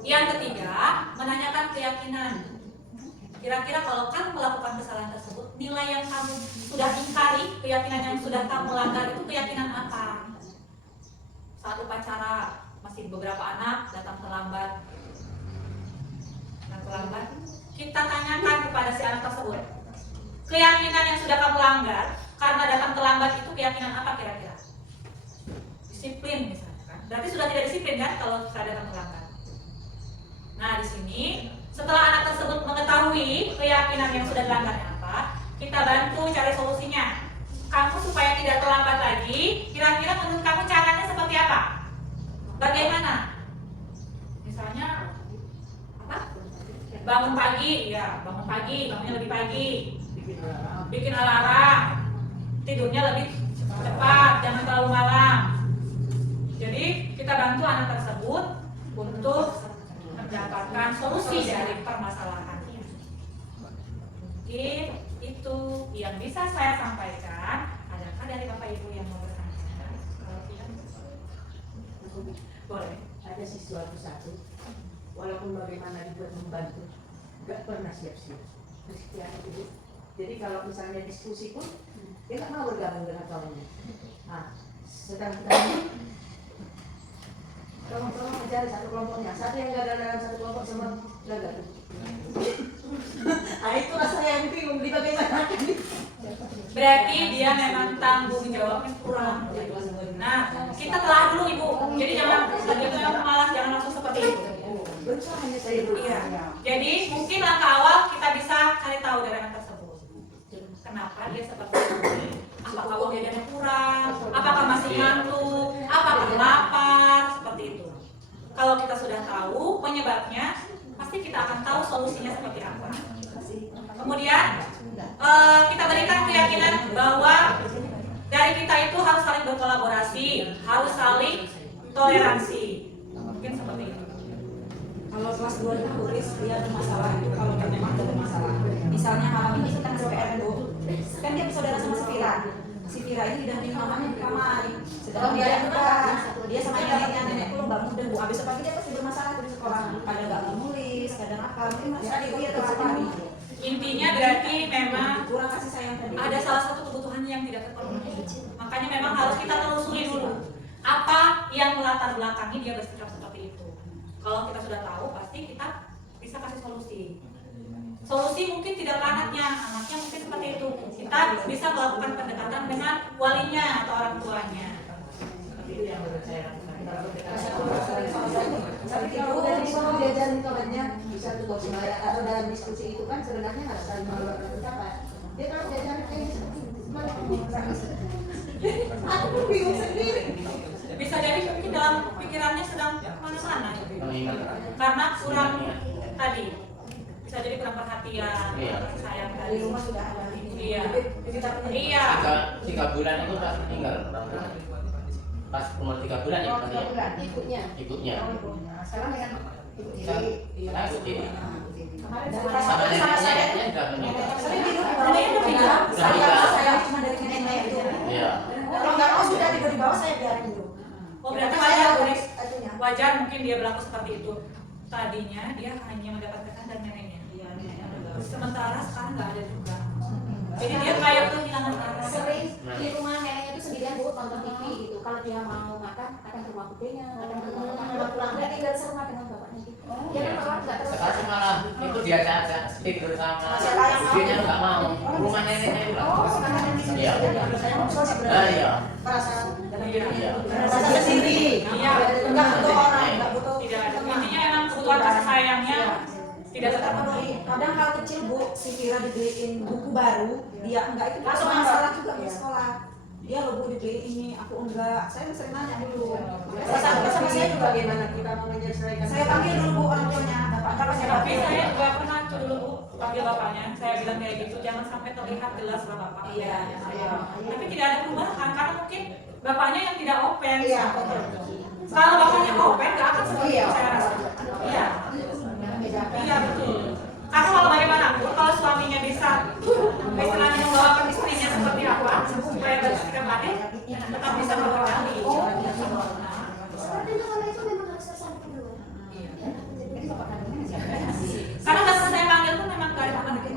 Yang ketiga, menanyakan keyakinan. Kira-kira kalau kamu melakukan kesalahan tersebut, nilai yang kamu sudah ingkari, keyakinan yang sudah kamu langgar itu keyakinan apa? Saat upacara, masih beberapa anak datang terlambat. Kita tanyakan kepada si anak tersebut, keyakinan yang sudah kamu langgar karena datang terlambat itu keyakinan apa kira-kira? Disiplin misalnya kan? Berarti sudah tidak disiplin kan kalau sudah datang terlambat. Nah di sini setelah anak tersebut mengetahui keyakinan yang sudah dilanggarnya apa, kita bantu cari solusinya. Kamu supaya tidak terlambat lagi, kira-kira menurut kamu caranya seperti apa? Bagaimana? Misalnya apa? Bangun pagi, bangunnya lebih pagi. Bikin alarm, tidurnya lebih cepat, jangan terlalu malam. Jadi kita bantu anak tersebut untuk mendapatkan solusi dari permasalahannya. Mungkin itu yang bisa saya sampaikan. Adakah dari Bapak Ibu yang mau bertanya? Kalau tidak, boleh. Ada siswa satu, walaupun bagaimana dibuat membantu, nggak pernah siap-siap. Jadi kalau misalnya diskusi pun, dia nggak mau bergabung dengan kawannya. Nah, sedang kita tolong mencari satu kelompoknya, satu yang gagal dalam satu kelompok semua gagal. Nah itu rasanya yang bingung di bagaimana. Berarti dia memang tanggung jawabnya kurang. Nah, kita telah dulu Ibu. Jadi jangan malas, jangan langsung seperti itu. Iya. Jadi mungkin langkah awal kita bisa cari tahu dari anak tersebut. Kenapa dia seperti ini? Apakah uangnya kurang? Apakah masih ngantuk? Apakah lapar? Seperti itu. Kalau kita sudah tahu penyebabnya, pasti kita akan tahu solusinya seperti apa. Kemudian kita berikan keyakinan bahwa dari kita itu harus saling berkolaborasi, harus saling toleransi. Mungkin seperti itu. Kalau kelas 2 itu tulis dia ada masalah itu kalau dia memang ada masalah. Misalnya malam ini kita SPR dulu, kan dia bersaudara sama si Fira. Si Fira ini didampingi mamanya di kamar. Sedang dia yang dia sama nenek itu nggak mudah bu. Besok pagi dia pasti bermasalah di sekolah. Kadang nggak nulis, kadang apa. Mungkin masih ada dia terus hari. Intinya berarti memang kurang kasih sayang tadi. ada salah satu kebutuhan yang tidak terpenuhi. Makanya memang harus kita telusuri dulu apa yang melatar belakangi dia bersikap seperti itu. Kalau kita sudah tahu, pasti kita bisa kasih solusi. Solusi mungkin tidak ke anaknya mungkin seperti itu. Kita bisa melakukan pendekatan dengan walinya atau orang tuanya. Tapi kalau dari soal diajarin kalau dalam diskusi itu kan sebenarnya harus saling mengeluarkan pendapat. Dia kalau diajarin kayak gitu, malah aku pun bingung sendiri. Bisa jadi mungkin dalam pikirannya sedang kemana-mana karena kurang tadi, bisa jadi kurang perhatian, kasih sayang Di tadi. rumah sudah ada ini. Iya. Kita punya. Iya. 3 bulan itu pas meninggal pas umur 3 bulan ya Oh, kan ya? bukan, ibunya. Ibunya. Nah, sekarang dengan ibu Saya tiri. ikut ini. Kemarin Sama neneknya sudah meninggal. Saya tidur di bawah. Neneknya udah meninggal? Saya cuma dari nenek itu. Iya. Kalau nggak mau sudah tidur di bawah, saya biarin dulu. Oh berarti saya wajar, tulis itunya. wajar mungkin dia berlaku seperti itu. Tadinya dia hanya mendapatkan dari neneknya. Iya, neneknya udah nggak. Sementara sekarang nggak ada juga. Jadi dia kayak kehilangan arah. Sering di rumah neneknya itu sendirian Bu nonton TV gitu. Kalau dia mau makan akan ke rumah budenya, akan ke rumah teman pulang dia tinggal serumah dengan bapaknya gitu. Dia kan kalau nggak terus. Sekarang malah itu diajak tidur sama ibunya nggak mau. Rumah neneknya itu lah. Iya. Ah, iya. Perasaan dalam Iya. dirinya. Iya. Perasaan sendiri. Iya. Nggak butuh orang, nggak butuh. Tidak ada. Intinya emang kebutuhan kasih sayangnya tidak terpenuhi. Kadang hal kecil Bu, si Vira dibeliin buku baru, dia enggak itu Langsung langsung masalah marah. juga di sekolah. Dia loh Bu dibeliin ini, aku enggak. Saya sering nanya dulu. Sama Sama saya juga bagaimana kita mau menyelesaikan? saya panggil dulu Bu orang tuanya, bapaknya pasti Tapi saya juga pernah tuh dulu Bu panggil bapaknya. Saya bilang kayak gitu, jangan sampai terlihat jelas lah bapak. Iya. Tapi tidak ada perubahan karena mungkin bapaknya yang tidak open. Iya. Kalau bapaknya open, nggak akan seperti Iya. itu saya rasa. Iya. Membedakan. Iya betul. Karena kalau bagaimanapun kalau suaminya bisa istilahnya membawakan istrinya seperti apa supaya bersikap adil, tetap bisa berkendali. Seperti itu kalau itu memang harus tersambung dulu. Karena pas saya panggil pun memang gak ada apa namanya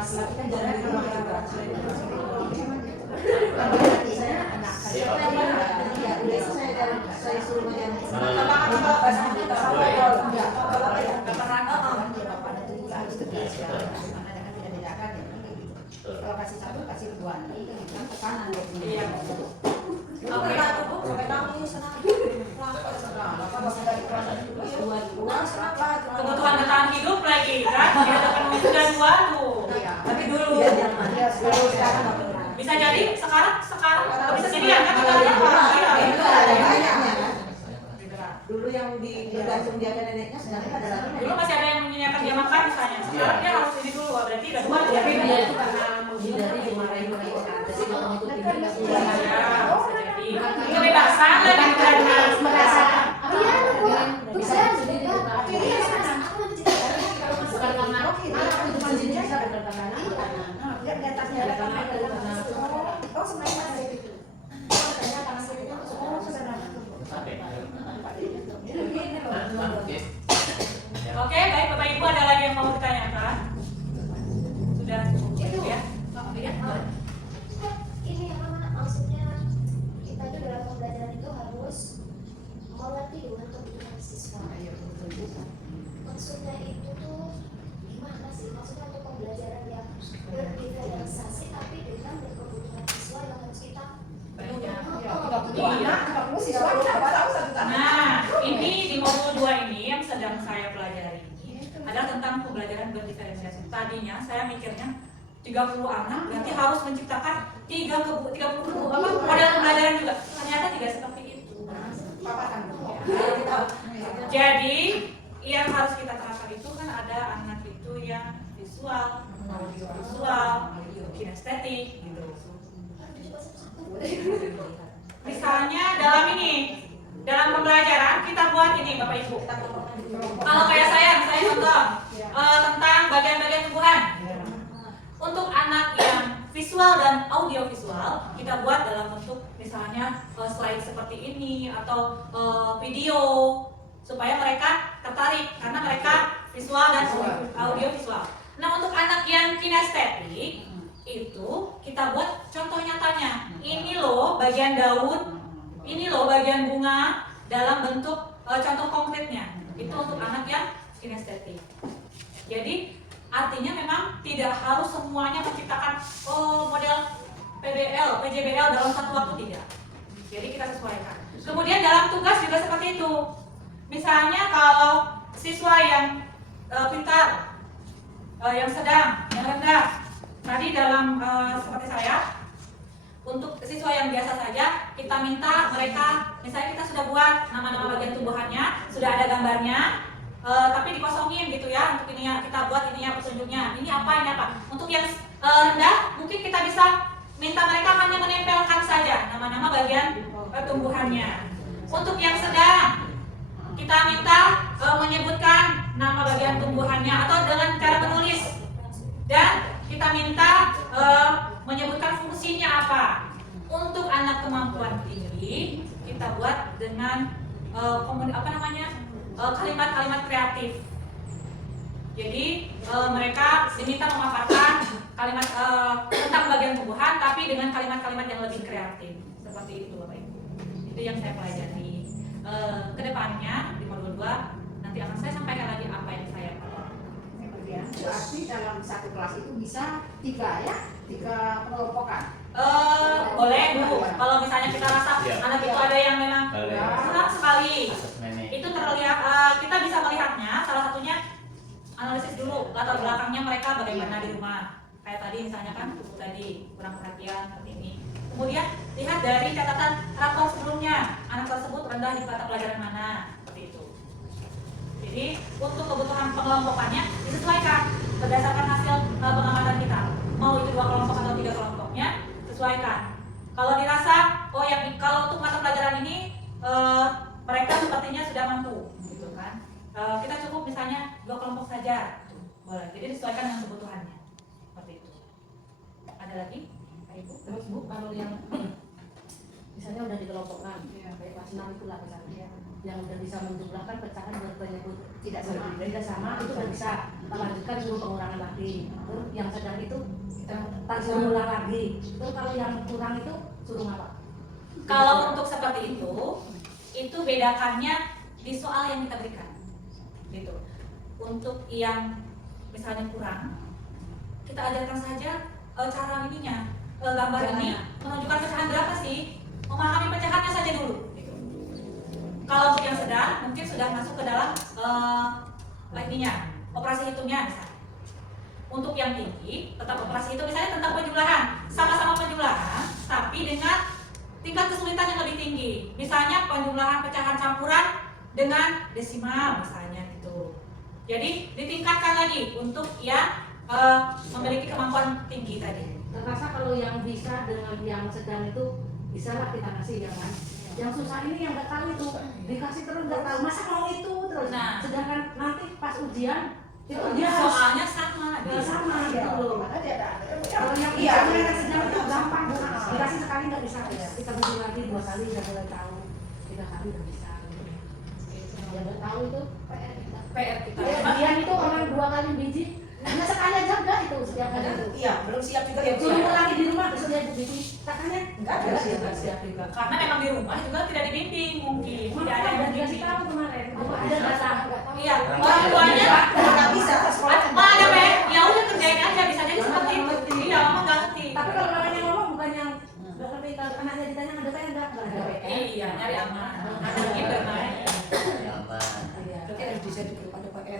laki-laki kan jarang di rumah juga. Saya suruh yang Kalau kasih satu kasih dua, kan tekanan. Iya. Oke. Sampai nangis, Kebutuhan bertahan hidup lagi kan, tidak terpenuhi sudah 2 tuh. Tapi dulu sekarang nggak pernah. Bisa jadi sekarang bisa jadi ya kan kita Iya, ada. itu ada banyaknya kan. Dulu yang digantung dia ke neneknya sebenarnya ada lagi. Dulu masih ada yang menyanyikan dia makan misalnya. Sekarang dia harus ini dulu, berarti udah 2 tuh. Tapi dia itu karena menghindari dimarahin-marahin orang jadi kalau mau ikut ini nggak boleh. Ya, bisa jadi. Kebebasan lagi berarti. Merasakan Iya, Bu. bisa Saya sendiri juga. juga. Akhirnya aku lagi cerita. Bukan karena marah itu cuma jenis bisa bukan karena Lihat di atasnya ada kamar dari mana. Oh, sebenarnya masih itu. katanya karena sendirinya Oh, saudara. Oke, baik Bapak Ibu, ada lagi yang mau ditanyakan? Sudah cukup ya? Ini apa maksudnya kita itu dalam pembelajaran itu harus mengerti dengan kebutuhan siswa. Maksudnya itu tuh gimana sih? Maksudnya untuk pembelajaran yang berdiferensiasi tapi dengan kebutuhan siswa yang harus kita Nah, ini di modul 2 ini yang sedang saya pelajari adalah tentang pembelajaran berdiferensiasi. Tadinya saya mikirnya 30 anak berarti harus menciptakan 30 model pembelajaran juga. Ternyata tidak seperti itu. Jadi yang harus kita terapkan itu kan ada anak itu yang visual, audiovisual, kinestetik gitu. Misalnya dalam pembelajaran kita buat ini Bapak Ibu. Kalau kayak saya contoh tentang bagian-bagian tubuhan. Untuk anak yang visual dan audiovisual kita buat dalam bentuk misalnya slide seperti ini atau video supaya mereka tertarik karena mereka visual dan audiovisual. Nah untuk anak yang kinestetik itu kita buat contoh nyatanya. Ini loh bagian daun, ini loh bagian bunga dalam bentuk contoh konkretnya. Itu untuk anak yang kinestetik. Jadi artinya memang tidak harus semuanya menciptakan model PJBL dalam satu waktu, tidak. Jadi kita sesuaikan. Kemudian dalam tugas juga seperti itu. Misalnya kalau siswa yang pintar yang sedang, yang rendah. Tadi dalam seperti saya, untuk siswa yang biasa saja, kita minta mereka, misalnya kita sudah buat nama-nama bagian tumbuhannya, sudah ada gambarnya, tapi dikosongin gitu ya. Untuk ininya kita buat ininya petunjuknya. Ini apa? Untuk yang rendah, mungkin kita bisa minta mereka hanya menempelkan saja nama-nama bagian tumbuhannya. Untuk yang sedang, kita minta menyebutkan nama bagian tumbuhannya atau dengan cara menulis, dan kita minta menyebutkan fungsinya apa. Untuk anak kemampuan tinggi, kita buat dengan kalimat-kalimat kreatif. Jadi mereka diminta memaparkan kalimat tentang bagian tumbuhan, tapi dengan kalimat-kalimat yang lebih kreatif. Seperti itu, Bapak Ibu. Itu yang saya pelajari. Kedepannya di modul 2 nanti akan saya sampaikan lagi apa yang saya pelajari. Berarti dalam satu kelas itu bisa 3 pengelompokan. Boleh Bu, kalau misalnya kita rasa anak itu ada yang memang senang sekali, itu terlihat, kita bisa melihatnya. Salah satunya analisis dulu latar belakangnya mereka bagaimana di rumah. Kayak tadi misalnya kan buku tadi kurang perhatian seperti ini. Kemudian lihat dari catatan rapor sebelumnya, anak tersebut rendah di mata pelajaran mana, seperti itu. Jadi untuk kebutuhan pengelompokannya disesuaikan berdasarkan hasil pengamatan kita. Mau itu 2 kelompok atau 3 kelompoknya, sesuaikan. Kalau dirasa, kalau untuk mata pelajaran ini mereka sepertinya sudah mampu, gitu kan? Kita cukup misalnya 2 kelompok saja, boleh. Jadi disesuaikan dengan kebutuhannya, seperti itu. Ada lagi, Pak Ibu? Terus Bu, kalau yang misalnya udah dikelompokkan, kayak kelas 6 itulah misalnya, yang udah bisa menjumlahkan pecahan berpenyebut tidak sama itu udah bisa lanjutkan suruh pengurangan lagi. Terus yang sedang itu suruh ulang lagi. Terus kalau yang kurang itu suruh apa? Kalau untuk seperti itu bedakannya di soal yang kita berikan, gitu. Untuk yang misalnya kurang, kita ajarkan saja cara ininya, gambar ini menunjukkan pecahan berapa sih, memahami pecahannya saja dulu. Gitu. Kalau untuk yang sedang, mungkin sudah masuk ke dalam operasi hitungnya misalnya. Untuk yang tinggi, tetap operasi hitung misalnya tentang penjumlahan, sama-sama penjumlahan, tapi dengan tingkat kesulitan yang lebih tinggi. Misalnya penjumlahan pecahan campuran dengan desimal misalnya gitu. Jadi ditingkatkan lagi untuk yang memiliki kemampuan tinggi tadi. Terasa kalau yang bisa dengan yang sedang itu bisa lah kita kasih ya kan. Yang susah ini yang nggak tahu itu dikasih terus nggak tahu, masa mau itu terus. Nah. Sedangkan nanti pas ujian itu dia Soalnya sama, sama gitu loh. Kalau yang sedang itu gampang, dikasih sekali nggak bisa, kita beri lagi 2 kali udah mulai tahu, 3 kali udah bisa. Yang nggak tahu itu PR kita. Kemudian itu orang 2 kali biji, hanya sekali aja udah itu setiap hari itu. Iya, belum siap juga ya. Suruh lagi di rumah terus dia biji, katanya Enggak ada siap juga. Karena memang di rumah juga tidak dibimbing mungkin, tidak ada yang Udah dikasih dibimbing. tahu kemarin, ada datang. Iya, orang tuanya nggak bisa ke sekolah. ada ya udah kerjain aja, bisa jadi seperti itu. Iya, mama nggak ngerti. Tapi kalau namanya ngomong bukan yang nggak ngerti, kalau anaknya ditanya ada PR nggak ada PR. Iya, nyari aman. Anaknya bermain. Berarti harus bisa dikeluarkan ada PR.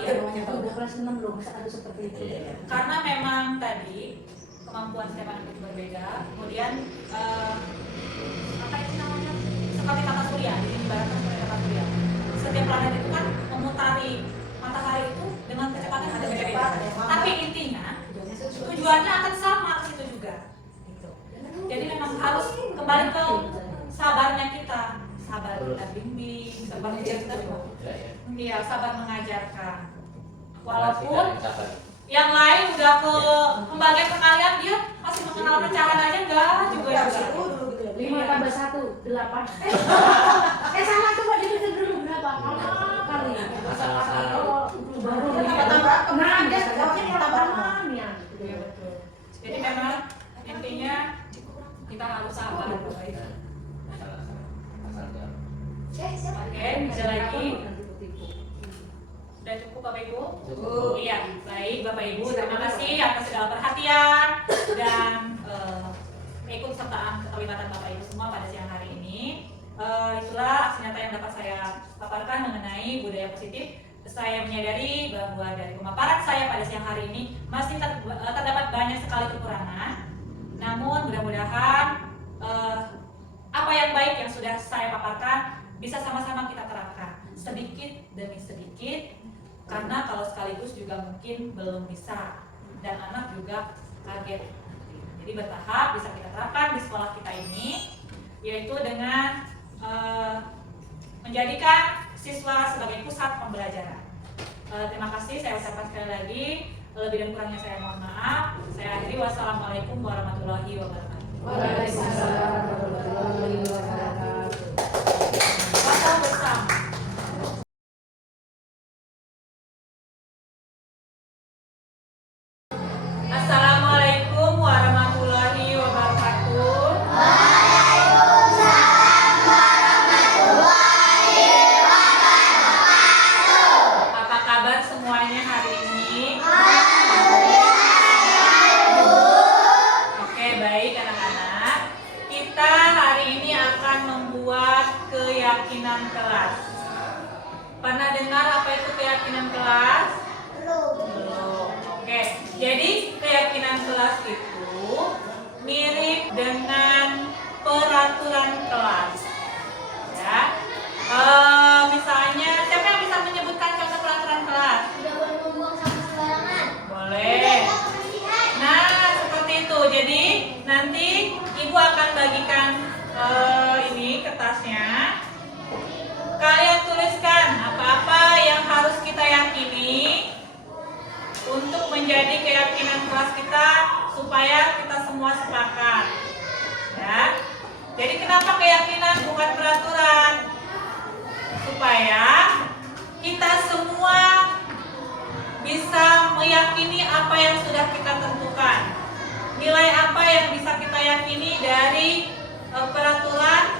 Iya. Itu udah kelas 6 loh, masa ada seperti itu. Karena memang tadi kemampuan setiap anak itu berbeda. Kemudian apa itu namanya? Seperti tata surya, jadi ibaratnya seperti tata surya. Setiap planet itu kan memutari matahari itu dengan kecepatan yang ada beda-beda. Tapi intinya tujuannya akan sama ke situ juga. Gitu. Jadi memang harus kembali ke sabarnya kita, sabar kita bimbing, sabar kita iya, sabar mengajarkan. Walaupun yang lain udah ke pembagian pengalian, dia masih mengenal pecahan aja enggak juga. 5 tambah 1, 8. Salah coba dihitung dulu berapa? Kali. Kalau baru Tambah-tambah, nah, dia jawabnya jawabnya tambah-tambah. ya. Iya betul. Jadi memang intinya kita harus sabar. Oke, bisa lagi. Sudah cukup Bapak Ibu? Cukup. Iya, baik Bapak Ibu. Terima kasih atas segala perhatian dan ikut sertaan keterlibatan Bapak Ibu semua pada siang hari ini. Itulah aksi nyata yang dapat saya paparkan mengenai budaya positif Saya menyadari bahwa dari pemaparan saya pada siang hari ini masih terdapat banyak sekali kekurangan. Namun mudah-mudahan apa yang baik yang sudah saya paparkan bisa sama-sama kita terapkan sedikit demi sedikit, karena kalau sekaligus juga mungkin belum bisa dan anak juga kaget. Jadi bertahap bisa kita terapkan di sekolah kita ini, yaitu dengan menjadikan siswa sebagai pusat pembelajaran. Terima kasih, saya ucapkan sekali lagi. Lebih dan kurangnya saya mohon maaf. Saya akhiri, wassalamualaikum warahmatullahi wabarakatuh. Waalaikumsalam warahmatullahi wabarakatuh. Batal bersama. Assalamualaikum warahmatullahi wabarakatuh. Apa kabar semuanya hari ini? Oke, baik anak-anak. Kita hari ini akan membuat keyakinan kelas. Pernah dengar apa itu keyakinan kelas? Belum. Oke, jadi keyakinan kelas itu mirip dengan peraturan kelas. Ya. Misalnya, siapa yang bisa menyebutkan contoh peraturan kelas? Tidak boleh membuang sampah sembarangan. Boleh. Nah, seperti itu. Jadi nanti ibu akan bagikan ini kertasnya. Kalian tuliskan apa-apa yang harus kita yakini untuk menjadi keyakinan kelas kita supaya kita semua sepakat. Ya. Jadi kenapa keyakinan bukan peraturan? Supaya kita semua bisa meyakini apa yang sudah kita tentukan. Nilai apa yang bisa kita yakini dari peraturan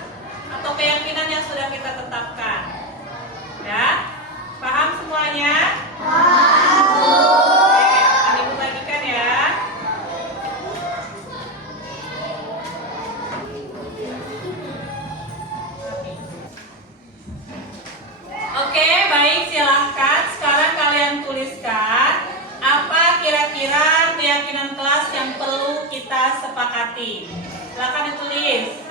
atau keyakinan yang sudah kita tetapkan. Ya, paham semuanya? Oke, akan ibu bagikan ya. Oke, baik, silahkan. Sekarang kalian tuliskan apa kira-kira keyakinan kelas yang perlu kita sepakati. Silahkan ditulis.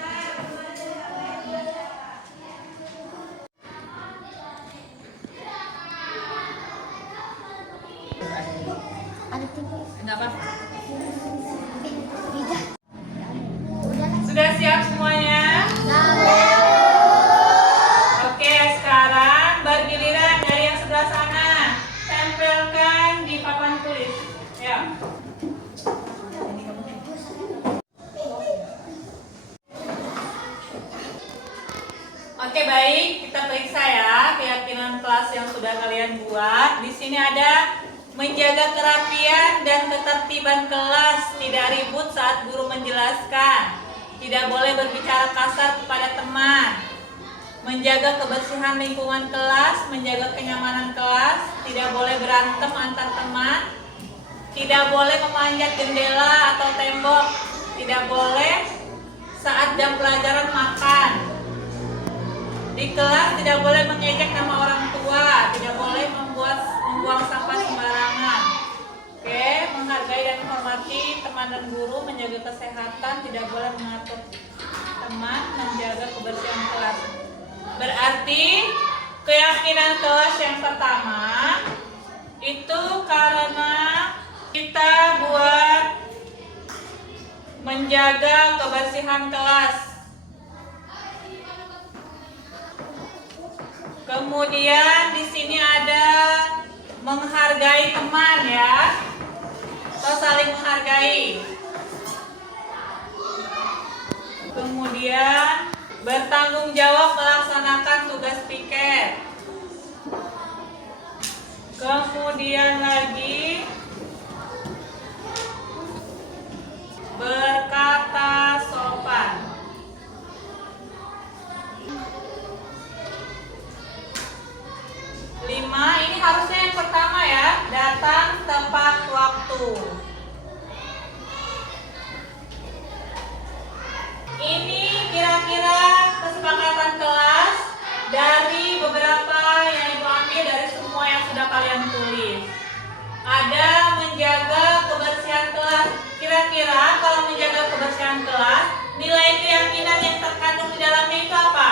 Enggak apa-apa. Sudah siap semuanya? Oke, sekarang bergiliran dari yang sebelah sana. Tempelkan di papan tulis. Ya. Oke, baik, kita periksa ya keyakinan kelas yang sudah kalian buat. Di sini ada menjaga kerapian dan ketertiban kelas, tidak ribut saat guru menjelaskan, tidak boleh berbicara kasar kepada teman, menjaga kebersihan lingkungan kelas, menjaga kenyamanan kelas, tidak boleh berantem antar teman, tidak boleh memanjat jendela atau tembok, tidak boleh saat jam pelajaran makan. Di kelas tidak boleh mengejek nama orang tua, tidak boleh membuang sampah sembarangan. Oke, menghargai dan menghormati teman dan guru, menjaga kesehatan, tidak boleh mengatur teman, menjaga kebersihan kelas. Berarti keyakinan kelas yang pertama itu karena kita buat menjaga kebersihan kelas. Kemudian di sini ada menghargai teman ya, atau saling menghargai. Kemudian bertanggung jawab melaksanakan tugas piket. Kemudian lagi berkata sopan. Ini harusnya yang pertama ya, datang tepat waktu. Ini kira-kira kesepakatan kelas dari beberapa yang Ibu ambil dari semua yang sudah kalian tulis. Ada menjaga kebersihan kelas. Kira-kira kalau menjaga kebersihan kelas, nilai keyakinan yang terkandung di dalamnya itu apa?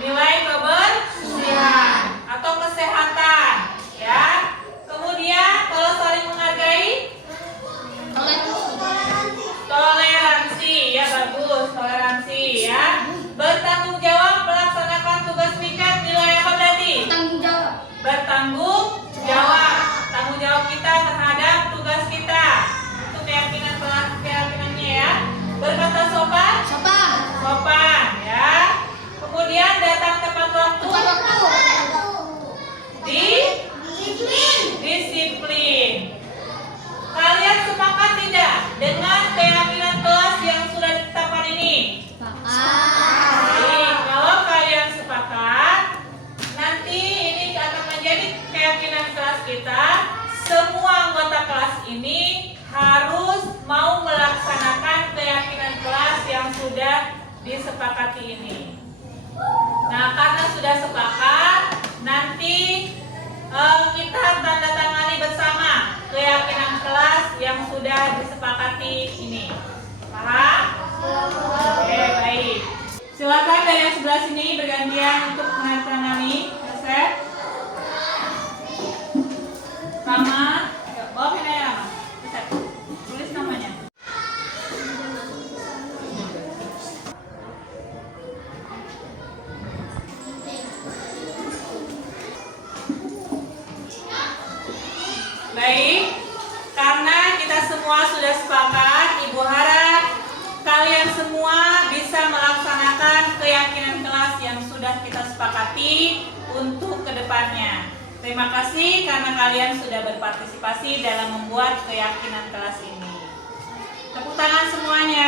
Nilai kebersihan atau kesehatan, ya. Kemudian kalau saling menghargai, toleransi, ya bagus, toleransi, ya. Bertanggung jawab melaksanakan tugas piket, nilai apa berarti? Bertanggung jawab, tanggung jawab kita terhadap tugas kita. Itu keyakinannya, ya. Berkata sopan, sopan, ya. Kemudian datang tepat waktu, disiplin. Kalian sepakat tidak dengan keyakinan kelas yang sudah ditetapkan ini? Baik, kalau kalian sepakat, nanti ini akan menjadi keyakinan kelas kita. Semua anggota kelas ini harus mau melaksanakan keyakinan kelas yang sudah disepakati ini. Nah, karena sudah sepakat, nanti kita tanda tangani bersama keyakinan kelas yang sudah disepakati ini. Paham? Oke, baik. Silakan dari yang sebelah sini bergantian untuk menandatangani resep. Sama, bawa penanya Rama. Resep. Tulis namanya. Baik, karena kita semua sudah sepakat, Ibu harap kalian semua bisa melaksanakan keyakinan kelas yang sudah kita sepakati untuk kedepannya. Terima kasih karena kalian sudah berpartisipasi dalam membuat keyakinan kelas ini. Tepuk tangan semuanya.